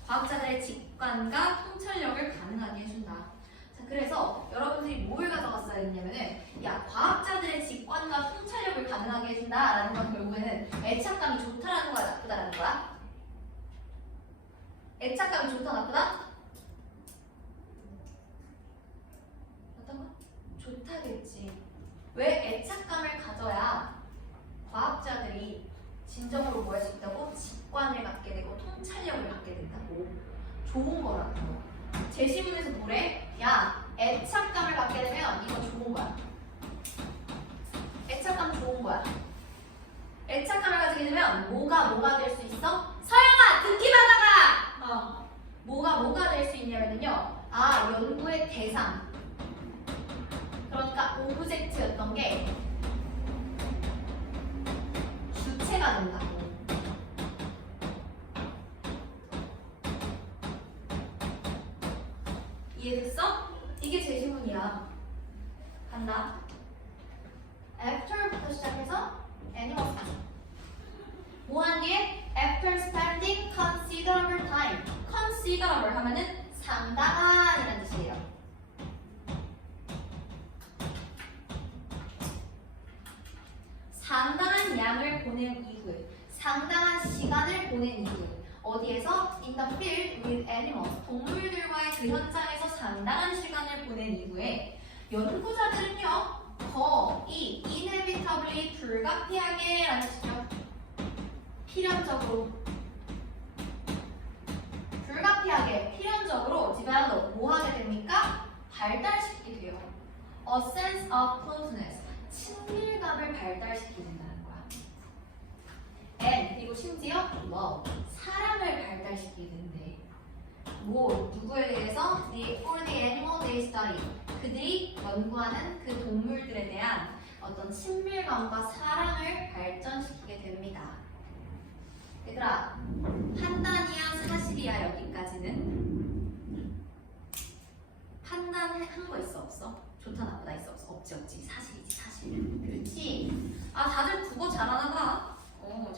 과학자들의 직관과 통찰력을 가능하게 해준다. 자, 그래서 여러분들이 뭘 가져갔어야 했냐면은, 야, 과학자들의 직관과 통찰력을 가능하게 해준다라는 건 결국에는 애착감이 좋다라는 거야, 나쁘다라는 거야? 애착감이 좋다, 나쁘다? 어떤 거? 좋다겠지. 왜? 애착감을 가져야 과학자들이 진정으로 뭐 할 수 있다고? 직관을 갖게 되고 통찰력을 갖게 된다고. 좋은 거라고. 제시문에서 뭐래? 야, 애착감을 갖게 되면 이거 좋은 거야. 애착감 좋은 거야. 애착감을 가지게 되면 뭐가 될 수 있어? 서영아, 듣기만 하라! 뭐가 될 수 있냐면요. 연구의 대상. 그런 오브젝트였던 게 주체가 된다고. 이해됐어? 이게 제시문이야. 간다. after부터 시작해서 animal까지. 뭐한 뒤에 after spending considerable time. considerable 하면은 상당한 이라는 뜻이에요. 상당한 양을 보낸 이후에, 상당한 시간을 보낸 이후에, 어디에서? In the field with animals. 동물들과의 그 현장에서 상당한 시간을 보낸 이후에 연구자들은요, 이 inevitably 불가피하게 라는 뜻이죠. 필연적으로, 불가피하게, 필연적으로 develop 뭐 하게 됩니까? 발달시키게 돼요. A sense of closeness. 친밀감을 발달시키게 된다는 거야. And 그리고 심지어 love. 사랑을 발달시키게 된대. 뭐 누구에 대해서? For the animal they study. 그들이 연구하는 그 동물들에 대한 어떤 친밀감과 사랑을 발전시키게 됩니다. 얘들아, 판단이야 사실이야 여기까지는? 판단한 거 있어 없어? 좋다 나쁘다 있어 없어? 없지 사실이지 사실. 그렇지. 아 다들 국어 잘하나 봐.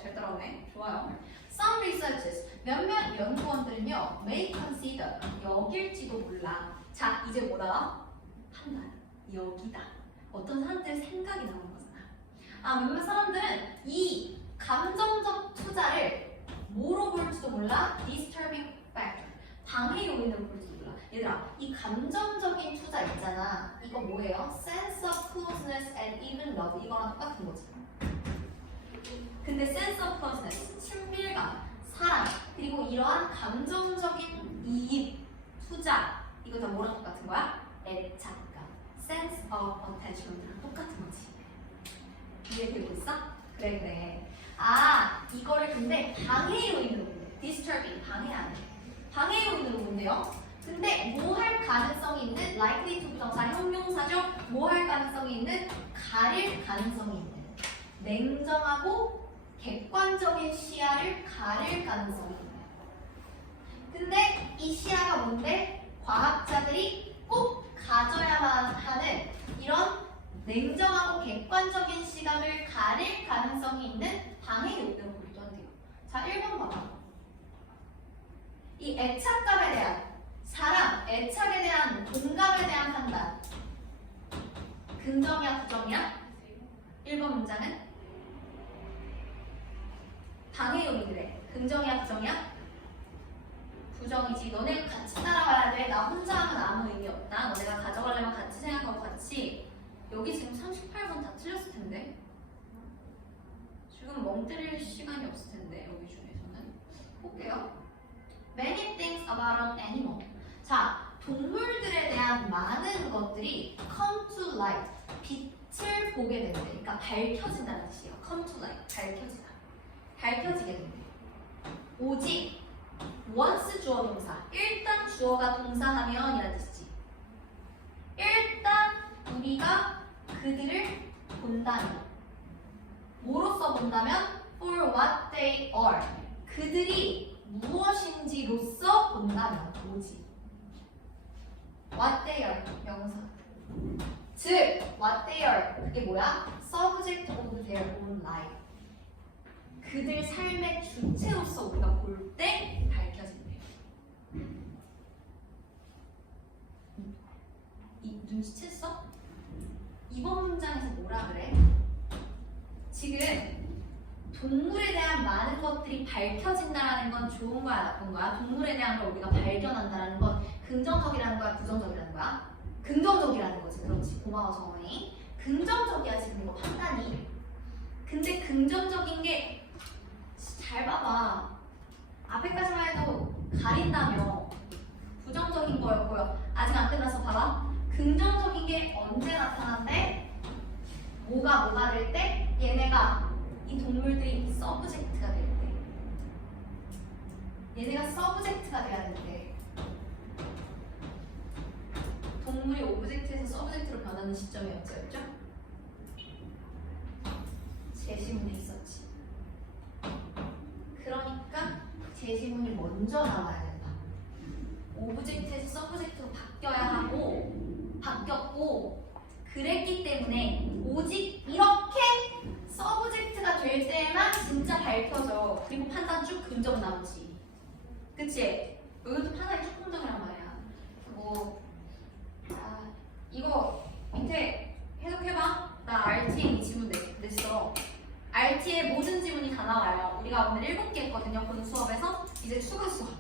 잘 따라오네. 좋아요. Some researchers, 몇몇 연구원들은요, may consider, 여길지도 몰라. 자, 이제 뭐다? 판단, 여기다. 어떤 사람들의 생각이 나오는 거잖아. 아, 몇몇 사람들은 이 감정적 투자를 뭐로 볼지도 몰라? Disturbing factor, 방해 요인으로 볼지도 몰라. 얘들아, 이 감정적인 투자 있잖아. 이거 뭐예요? Sense of closeness and even love. 이거랑 똑같은 거지. 근데 sense of closeness, 친밀감, 사랑, 그리고 이러한 감정적인 이입, 투자, 이거 다 뭐랑 똑같은 거야? 애착감, sense of attachment랑 똑같은 거지. 이해되고 있어? 그래. 아, 이거를 근데 방해 요인으로 본대. disturbing, 방해하는. 방해 요인으로 본대요. 근데 뭐 할 가능성이 있는 likely to 부정사, 형용사죠? 뭐 할 가능성이 있는? 가릴 가능성이 있는. 냉정하고 객관적인 시야를 가릴 가능성이 있는. 근데 이 시야가 뭔데? 과학자들이 꼭 가져야만 하는 이런 냉정하고 객관적인 시각을 가릴 가능성이 있는 방해 요인으로 보기도 한대요. 자, 1번 봐봐. 이 애착감에 대한 사랑, 애착에 대한 동감에 대한 판단. 긍정이야, 부정이야? 1번 문장은 방해 요인이래. 긍정이야, 부정이야? 부정이지. 너네 같이 따라가야 돼. 나 혼자 하면 아무 의미 없다. 너네가 가져가려면 같이 생각하고 같이. 여기 지금 38번 다 틀렸을 텐데. 지금 멍 때릴 시간이 없을 텐데. 여기 중에서는. 볼게요. Many things about an animal. 자, 동물들에 대한 많은 것들이 come to light. 빛을 보게 된대. 그러니까 밝혀진다는 뜻이에요. come to light. 밝혀지다. 밝혀지게 된대. 오직 once 주어 동사. 일단 주어가 동사하면 이라는 뜻이지. 일단 우리가 그들을 본다면. 뭐로써 본다면? For what they are. 그들이 무엇인지로써 본다면. 오직. What they are. 명사. 즉, what they are. 그게 뭐야? Subject of their own life. 그들 삶의 주체로서 우리가 볼 때 밝혀진대요. 이 눈치챘어? 이번 문장에서 뭐라 그래? 지금 동물에 대한 많은 것들이 밝혀진다는 건 좋은 거야, 나쁜 거야? 동물에 대한 걸 우리가 발견한다는 건 긍정적이라는 거야, 부정적이라는 거야? 긍정적이라는 거지, 그렇지. 고마워, 정원이. 긍정적이야, 지금 이거 판단이. 근데 긍정적인 게 잘 봐봐. 앞에까지만 해도 가린다며. 부정적인 거였고요. 아직 안 끝나서 봐봐. 긍정적인 게 언제 나타난대? 뭐가 될 때? 얘네가, 이 동물들이 서브젝트가 될 때. 얘네가 서브젝트가 돼야 되는데. 동물이 오브젝트에서 서브젝트로 변하는 시점이 언제였죠? 제시문에 있었지. 그러니까 제시문이 먼저 나와야 된다. 오브젝트에서 서브젝트로 바뀌었고 그랬기 때문에 오직 이렇게 서브젝트가 될 때만 진짜 밝혀져. 그리고 판단 쭉 긍정 나오지. 그치? 여기도 판단이 쭉 긍정이란 말이야. 이거 밑에 해석해봐. 나 RT에 지문 냈어. RT에 모든 지문이 다 나와요. 우리가 오늘 7개 했거든요. 본 수업에서. 이제 추가 수업.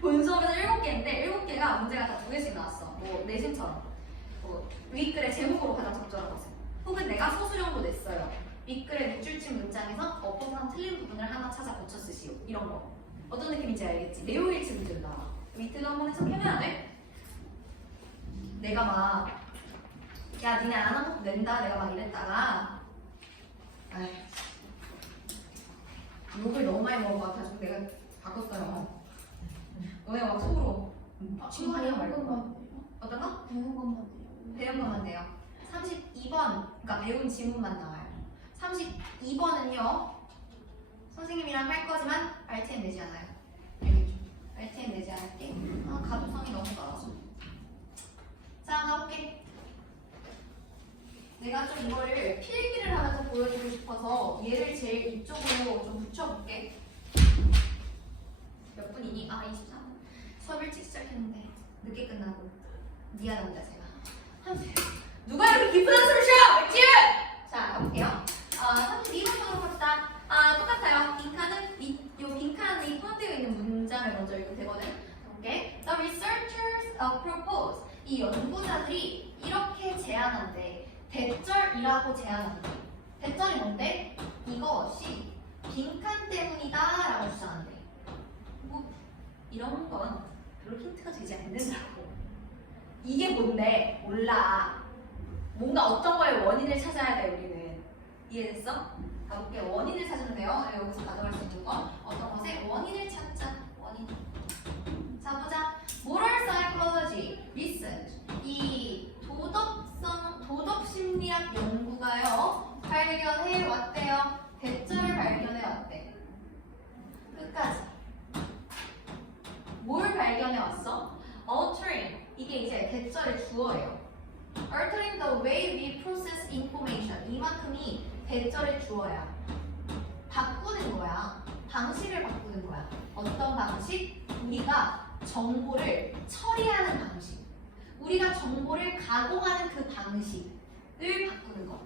본 수업에서 7개인데 7개가 문제가 다 2개씩 나왔어. 뭐 내신처럼. 윗글의 제목으로 가장 적절한 것은. 혹은 내가 소수령도 냈어요. 윗글의 밑줄친 문장에서 엎어서 틀린 부분을 하나 찾아 고쳐 쓰시오. 이런 거. 어떤 느낌인지 알겠지? 내용일치 문제도 나와. 밑에도 한번 해석해봐야 돼. 내가 막, 야, 니네 안 한 것도 낸다. 내가 막 이랬다가, 욕을 너무 많이 먹어가지고 내가 바꿨어요. 너네 막 속으로 친구하냐 말고. 어떤 거? 배운 것만 돼요. 배운 것만 돼요. 32번, 그러니까 배운 지문만 나와요. 32번은요, 선생님이랑 할 거지만 RTM 내지 않아요. 알겠죠? RTM 내지 않을게. 가독성이 너무 떨어져. 자, 가볼게. 내가 좀 이거를 필기를 하면서 보여주고 싶어서 얘를 제일 이쪽으로 좀 붙여볼게. 몇 분이니? 23분. 수업 일찍 시작했는데 늦게 끝나고 미안합니다 제가. 누가 이렇게 기쁜 한숨을 쉬어! 맥주! 자, 가볼게요. 32번으로 갑시다. 똑같아요. 빈칸은 요 빈칸이 포함되어 있는 문장을 먼저 읽으면 되거든. 오케이. The researchers propose. 이 연구자들이 이렇게 제안한대. 대절이라고 제안한대. 대절이 뭔데? 이것이 빈칸 때문이다 라고 주장한대. 뭐 이런 건 별로 힌트가 되지 않는다고. 이게 뭔데? 몰라. 뭔가 어떤 거의 원인을 찾아야 돼 우리는. 이해됐어? 가볼게. 원인을 찾으면 돼요. 여기서 가져갈 수 있는 건 어떤 것의 원인을 찾자. 원인. 자 보자. Moral psychology research. 이 도덕 심리학 연구가요 발견해 왔대요. 대절을 발견해 왔대. 끝까지. 뭘 발견해 왔어? Altering. 이게 이제 대절의 주어예요. Altering the way we process information. 이만큼이 대절의 주어야. 바꾸는 거야. 방식을 바꾸는 거야. 어떤 방식? 우리가 정보를 처리하는 방식. 우리가 정보를 가공하는 그 방식을 바꾸는 거.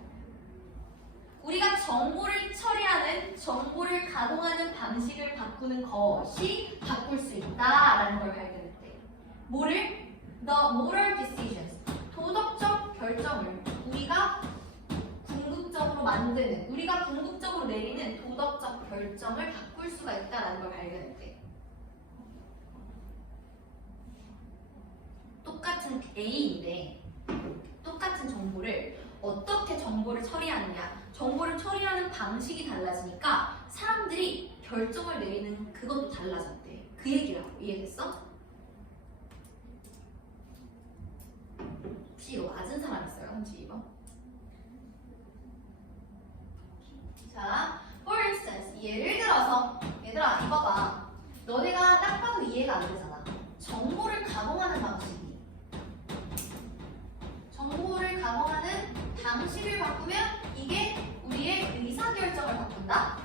우리가 정보를 처리하는, 정보를 가공하는 방식을 바꾸는 것이 바꿀 수 있다라는 걸 발견했대. 뭐를? The moral decisions. 도덕적 결정을 우리가 궁극적으로 만드는, 우리가 궁극적으로 내리는 도덕적 결정을 바꿀 수가 있다는 걸 발견했대. 똑같은 A인데 똑같은 정보를 어떻게 정보를 처리하느냐, 정보를 처리하는 방식이 달라지니까 사람들이 결정을 내리는 그것도 달라졌대. 그 얘기라고. 이해됐어? 혹시 이거 맞은 사람 있어요? 32번? 자, for instance, 예를 들어서 얘들아 이거 봐. 너네가 딱 봐도 이해가 안 되잖아. 정보를 가공하는 방식이, 정보를 가공하는 방식을 바꾸면 이게 우리의 의사결정을 바꾼다?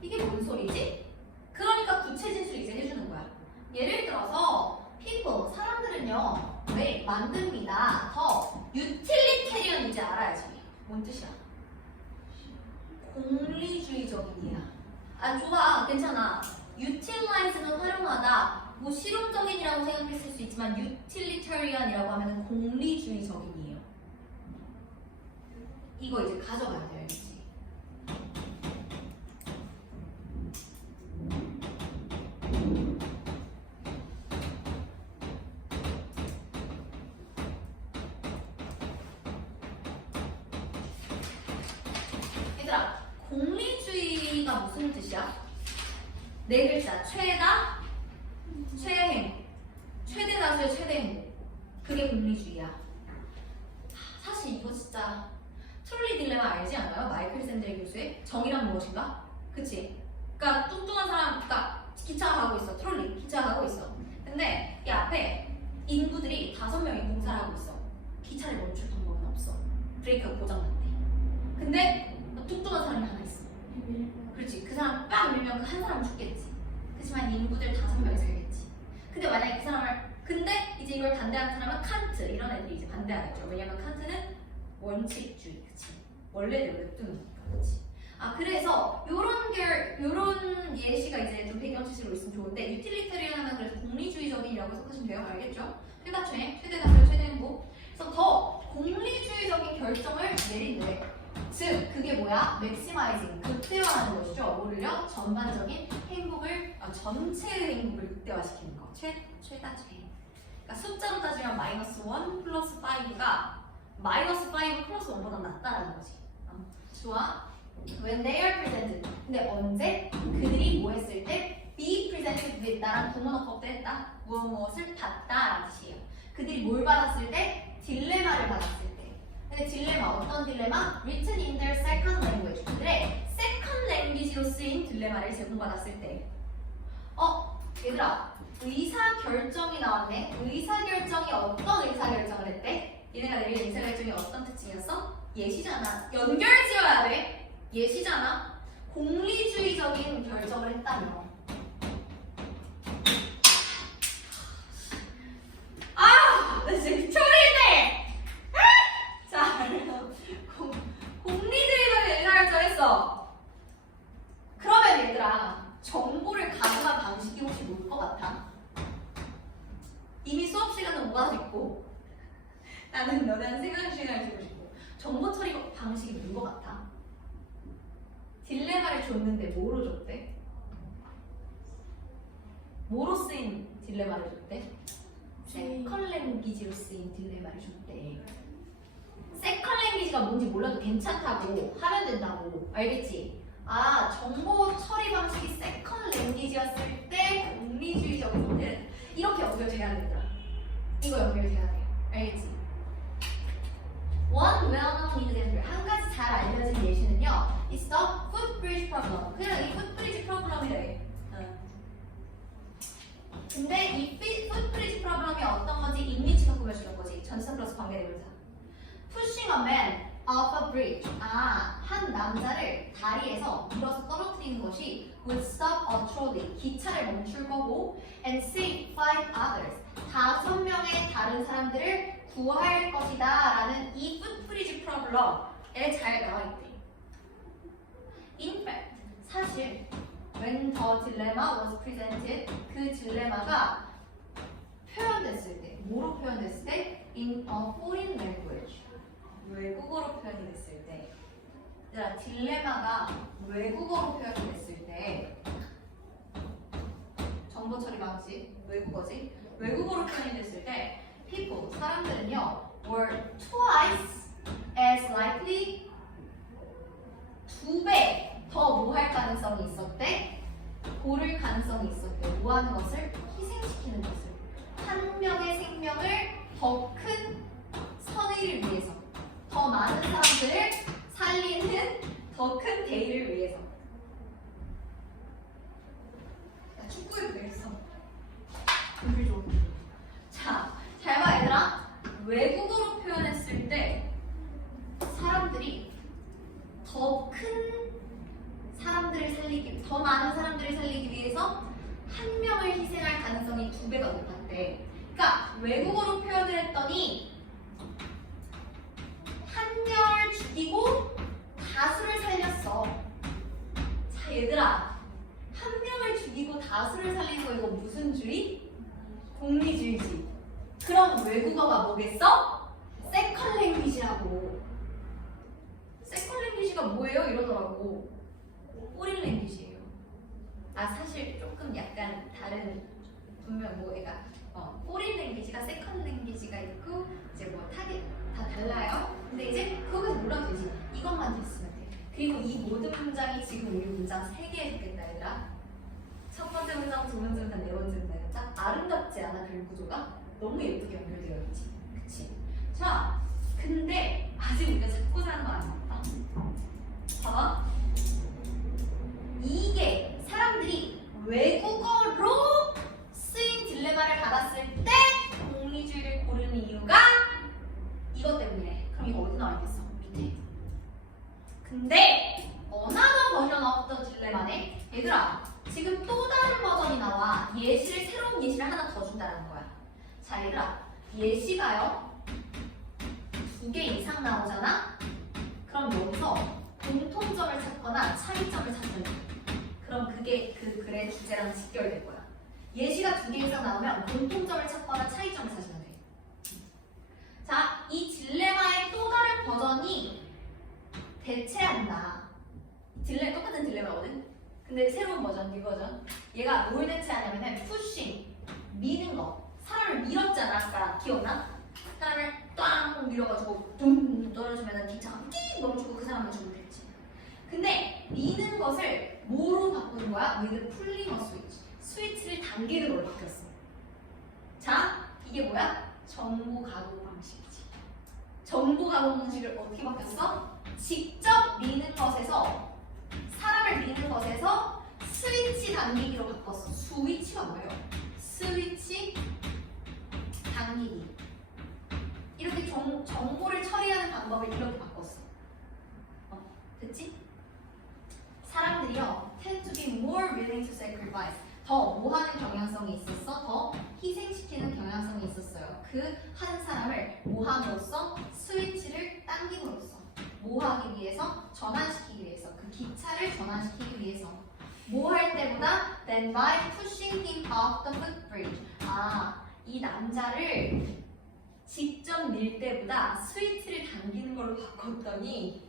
이게 뭔 소리지? 그러니까 구체 진술 이제 해주는 거야. 예를 들어서 people, 사람들은요 왜 만듭니다. 더 utilitarian 이제 알아야지. 뭔 뜻이야? 공리주의적인이야. 좋아, 괜찮아. utilize는 활용하다. 뭐 실용적인이라고 생각했을 수 있지만 utilitarian이라고 하면 공리주의적인이에요. 이거 이제 가져가야 돼요, 알겠지? 얘들아, 공리주의가 무슨 뜻이야? 네 글자. 최다, 최행. 최대다 그게 공리주의야. 사실 이거 진짜 트롤리 딜레마 알지 않아요? 마이클 샌델 교수의 정의란 무엇인가? 그치? 그러니까 뚱뚱한 사람, 그러니까 기차가 가고 있어. 트롤리 기차가 가고 있어. 근데 이 앞에 인부들이 5명이 공사를 하고 있어. 기차를 멈출 방법은 없어. 브레이크가 고장났대. 근데 뚱뚱한 사람이 하나 있어. 그렇지. 그 사람 빡 밀면 그 한 사람 죽겠지. 그렇지만 인부들 5명이 살겠지. 근데 만약에 그 사람을 근데 이제 이걸 반대하는 사람은 칸트 이런 애들이 이제 반대하겠죠. 왜냐면 칸트는 원칙주의, 그치? 원래대로 냅두니까, 그치? 그래서 요런 예시가 이제 좀 배경 지식으로 있으면 좋은데 유틸리테리언 하면 그래서 공리주의적인이라고 해석하시면 돼요. 알겠죠? 최다최, 최대단별, 최대행복. 그래서 더 공리주의적인 결정을 내린대. 즉 그게 뭐야? 맥시마이징, 극대화하는 것이죠. 뭐를요? 전반적인 행복을, 전체의 행복을 극대화시키는 거. 최다최. 그러니까 숫자로 따지면 -1 플러스 5가 -5 플러스 1보다 낫다라는 거지. 좋아? When they are presented. 근데 언제? 그들이 뭐 했을 때? Be presented with. 나랑 동문어법 때 했다. 무엇을 봤다라는 뜻이에요. 그들이 뭘 받았을 때? 딜레마를 받았을 때. 근데 딜레마, 어떤 딜레마? Written in their second language. 그들의 second language로 쓰인 딜레마를 제공받았을 때. 얘들아, 의사결정이 나왔네. 의사결정이 어떤 의사결정을 했대? 얘네가 내린 의사결정이 어떤 특징이었어? 예시잖아. 연결 지어야 돼. 예시잖아. 공리주의적인 결정을 했다며. 나 진짜 미쳐버리겠네. 자, 공리주의적인 의사결정을 했어. 그러면 얘들아, 정보를 가져간 방식이 혹시 뭘 것 같아? 이미 수업 시간은 오가고 있고 나는 너네한 생각 시간을 주고 싶고 정보 처리 방식이 뭔 것 같아? 딜레마를 줬는데 뭐로 줬대? 뭐로 쓰인 딜레마를 줬대? 세컨 랭귀지로 쓰인 딜레마를 줬대. 세컨 랭귀지가 뭔지 몰라도 괜찮다고 하면 된다고. 알겠지? 정보 처리 방식이 세컨 랭귀지였을 때 공리주의적인 일 이렇게 연결돼야 되더라. 이거 연결돼야 돼. 알겠지? One well-known example, 한 가지 잘 알려진 예시는요, is the footbridge problem. 그냥 이 footbridge problem이래. 근데 이 footbridge problem이 어떤 건지 인위치가 꾸며주는 거지. 전치사 플러스 관계대명사. Pushing a man off a bridge. 한 남자를 다리에서 밀어서 떨어뜨리는 것이 would stop a trolley. 기차를 멈출 거고 and save 5 others. 5명의 다른 사람들을 구할 것이다 라는 이 footbridge problem에 잘 나와 있대. In fact, 사실 when the dilemma was presented, 그 딜레마가 표현됐을 때, 뭐로 표현됐을 때? In a foreign language. 외국어로 표현이 됐을 때, 얘들아, 딜레마가 외국어로 표현이 됐을 때, 정보 처리 방식, 외국어지? 외국어로 표현이 됐을 때, people, 사람들은요, were twice as likely, 2배 더 뭐 할 가능성이 있었대? 고를 가능성이 있었대. 뭐 하는 것을? 희생시키는 것을. 한 명의 생명을 더 큰 선의를 위해서. 더 많은 사람들을 살리는 더 큰 대의를 위해서. 나 축구에도 그랬어. 우리 좀. 자, 잘 봐 얘들아. 외국어로 표현했을 때 사람들이 더 큰 사람들을 살리기, 더 많은 사람들을 살리기 위해서 한 명을 희생할 가능성이 2배가 높았대. 그러니까 외국어로 표현을 했더니 한 명을 죽이고 다수를 살렸어. 자 얘들아, 한 명을 죽이고 다수를 살리는 거 이거 무슨 주의? 공리주의지. 그럼 외국어가 뭐겠어? 세컨 랭귀지라고. 세컨 랭귀지가 뭐예요? 이러더라고. 포린 랭귀지예요. 사실 조금 약간 다른, 분명 뭐 얘가 포린 랭귀지가 세컨 랭귀지가 있고 이제 뭐 타겟 다 달라요. 근데 이제 그거까지 몰라도 되지. 이것만 됐으면 돼. 그리고 이 모든 문장이 지금 우리 문장 3개 해줬겠다 얘들아. 첫 번째 문장, 두 번째 문장, 네 번째 문장. 자, 아름답지 않아? 글 구조가 너무 예쁘게 연결되어 있지. 그치? 자, 근데 아직 우리가 찾고자 하는 건 아니었다. 봐봐. 이게 사람들이 외국어로 쓰인 딜레마를 받았을 때 공리주의를 고르는 이유가 이것 때문이래. 그럼 이거 어디 나와 있겠어? 밑에. 근데 another version of the 딜레마네. 얘들아, 지금 또 다른 버전이 나와. 예시를 새로운 예시를 하나 더 준다는 거야. 자, 얘들아, 예시가요 2개 이상 나오잖아. 그럼 여기서 공통점을 찾거나 차이점을 찾는 거야. 그럼 그게 그 글의 주제랑 직결될 거야. 예시가 2개 이상 나오면 공통점을 찾거나 차이점을 찾으면 돼. 자, 이 딜레마의 또 다른 버전이 대체한다. 똑같은 딜레마거든? 근데 새로운 버전, 이 버전. 얘가 뭘 대체하냐면은 푸싱, 미는 거. 사람을 밀었잖아, 아까. 기억나? 사람을 꽝 밀어가지고 둥 떨어지면 기차가 띵 멈추고 그 사람을 죽으면 되지. 근데 미는 것을 뭐로 바꾸는 거야? with pulling a switch. 스위치를 당기는 걸로 바뀌었어. 자, 이게 뭐야? 정보 가공 방식이지. 정보 가공 방식을 어떻게 바뀌었어? 직접 미는 것에서 사람을 미는 것에서 스위치 당기기로 바꿨어. 스위치가 뭐예요? 스위치 당기기. 이렇게 정보를 처리하는 방법을 이렇게 바꿨어. 됐지? 사람들이요 tend to be more willing to sacrifice. 더 뭐하는 경향성이 있었어? 더 희생시키는 경향성이 있었어요. 그 한 사람을 뭐함으로써 스위치를 당김으로써 뭐 하기 위해서? 전환시키기 위해서. 그 기차를 전환시키기 위해서. 뭐 할 때보다 than by pushing him off the footbridge. 아, 이 남자를 직접 밀 때보다 스위치를 당기는 걸로 바꿨더니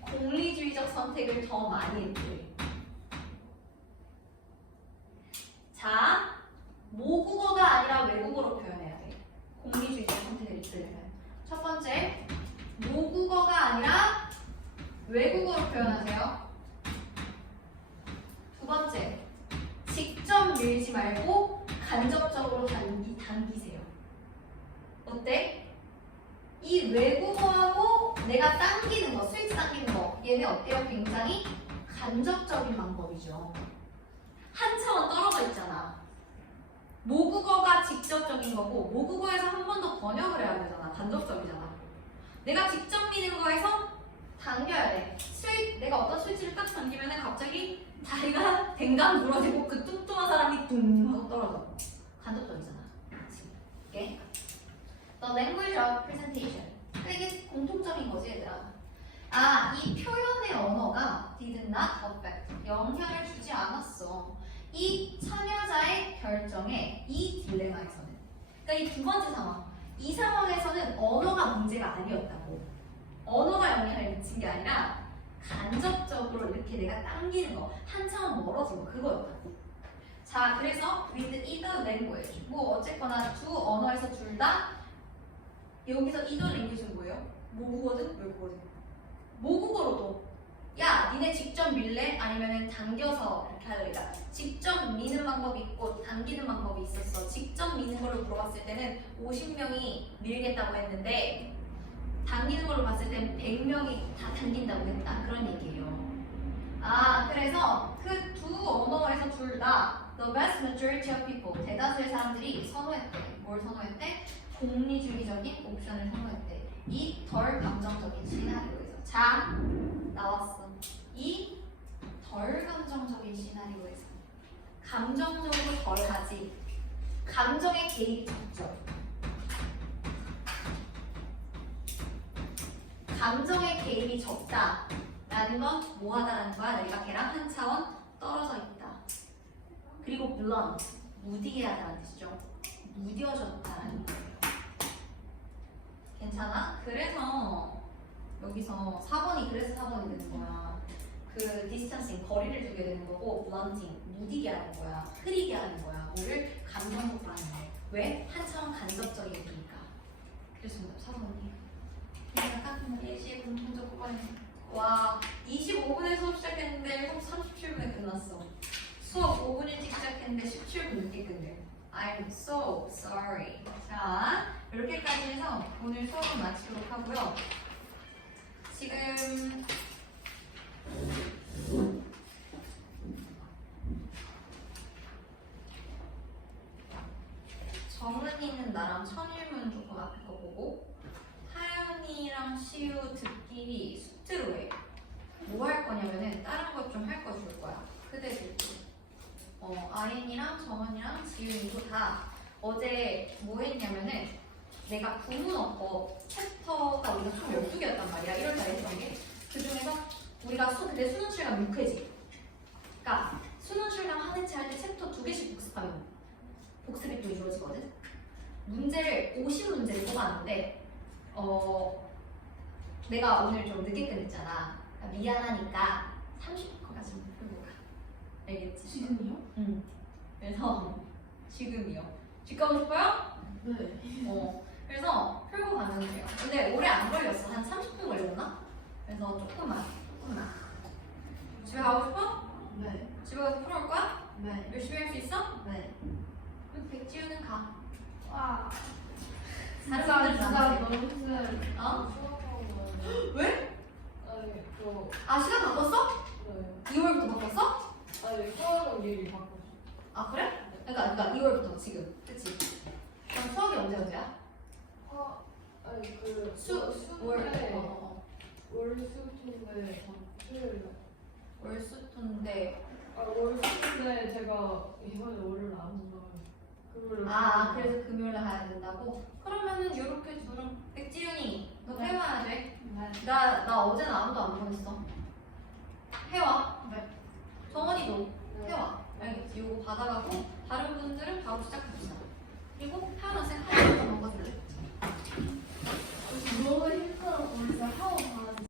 공리주의적 선택을 더 많이 했대. 자, 모국어가 아니라 외국어로 표현해야 돼. 공리주의적 선택을 이끌려면. 첫 번째, 모국어가 아니라 외국어로 표현하세요. 두 번째, 직접 밀지 말고 간접적으로 당기세요. 어때? 이 외국어하고 내가 당기는 거, 스위치 당기는 거, 얘네 어때요? 굉장히 간접적인 방법이죠. 한 차원 떨어져 있잖아. 모국어가 직접적인 거고 모국어에서 한 번 더 번역을 해야 되잖아. 간접적이잖아. 내가 직접 미는 거에서 당겨야 돼. 내가 어떤 스위치를 딱 당기면은 갑자기 다리가 댕강 부러지고 그 뚱뚱한 사람이 둥 하고 떨어져. 간접적이잖아. 이게 The language of presentation. 이게 공통점인 거지, 얘들아. 아, 이 표현의 언어가 did not affect. 영향을 주지 않았어. 이 참여자의 결정에 이 딜레마에서는. 그러니까 이 두 번째 상황. 이 상황에서는 언어가 문제가 아니었다고. 언어가 영향을 미친 게 아니라 간접적으로 이렇게 내가 당기는 거, 한 차원 멀어진 거, 그거였다고. 자, 그래서 with either language. 뭐 어쨌거나 두 언어에서 둘 다 여기서 either language는 뭐예요? 모국어든 외국어든. 모국어로도 야, 니네 직접 밀래? 아니면은 당겨서 이렇게 하려니까 직접 미는 방법이 있고 당기는 방법이 있었어. 직접 미는 걸로 물어봤을 때는 50명이 밀겠다고 했는데 당기는 걸로 봤을 때는 100명이 다 당긴다고 했다. 그런 얘기예요. 아, 그래서 그 두 언어에서 둘 다 the vast majority of people, 대다수의 사람들이 선호했대. 뭘 선호했대? 공리주의적인 옵션을 선호했대. 이 덜 감정적인 시나리오에서. 자, 나왔어. 이 덜 감정적인 시나리오에서 감정적으로 덜 하지. 감정의 개입이 적죠. 감정의 개입이 적다라는 건 뭐하다라는 거야? 내가 걔랑 한 차원 떨어져 있다. 그리고 blunt, 무디게 하다는 뜻이죠. 무뎌졌다라는 거예요. 괜찮아? 그래서 여기서 4번이 그래서 4번이 되는 거야. 그 디스턴싱, 거리를 두게 되는 거고 blunting, 무디게 하는 거야. 흐리게 하는 거야. 뭐를 감정적으로 하는 거야. 왜? 한 차원 간접적이니까. 그래서 4번이에요. 약간 예시의 공통적 호반이. 와, 25분에 수업 시작했는데 수업 37분에 끝났어. 수업 5분 일찍 시작했는데 17분 늦게 끝내. I'm so sorry. 자, 이렇게까지 여기까지 해서 오늘 수업은 마치도록 하고요. 지금 정은이는 나랑 천일문 조금 앞에 거 보고 하연이랑 시우 듣기 숙제로 해. 뭐 할 거냐면은 다른 것 좀 할 거 줄 거야. 그대들. 아린이랑 정은이랑 지윤이도 다 어제 뭐 했냐면은 내가 구문어법 챕터가 우리가 총 12개였단 말이야. 1월달에 했던 게. 그 중에서 우리가 그때 수능 실감 6회지. 그러니까 수능 실감 한 회차 할 때 챕터 2개씩 복습하면 복습이 또 이루어지거든. 문제를 50문제를 뽑았는데 내가 오늘 좀 늦게 끝냈잖아. 그러니까 미안하니까 30분까지 풀고 가. 알겠지? 지금이요? 응. 그래서 지금이요. 집 가고 싶어요? 네. 그래서 풀고 가면 돼요. 근데 오래 안 걸렸어. 한 30분 걸렸나? 그래서 조금만. 집에 가고 싶어? 네. 집에 가서 풀어올 거야? 네. 열심히 할 수 있어? 네. 그럼 백지우는 가. 와. 다른 분들 진짜 안 너무 힘들. 어? 왜? 아니, 아 시간 바꿨어? 네. 2월부터 바꿨어? 아니, 수학은 미리 바꿨어. 아 그래? 그러니까 2월부터 지금. 그치? 그럼 수학이 언제야? 아니, 월. 수인데, 월수인데, 수요일. 월수토인데. 월수인데 제가 이번에 월요일 안 온다고. 그거를. 그래서 금요일에 가야 된다고? 그러면은 이렇게 둘은 백지윤이 너 해와야 돼. 네. 나 어제는 아무도 안 보냈어. 해와. 네. 정원이도 네. 해와. 알겠지? 요거 받아가고 다른 분들은 바로 시작합시다. 그리고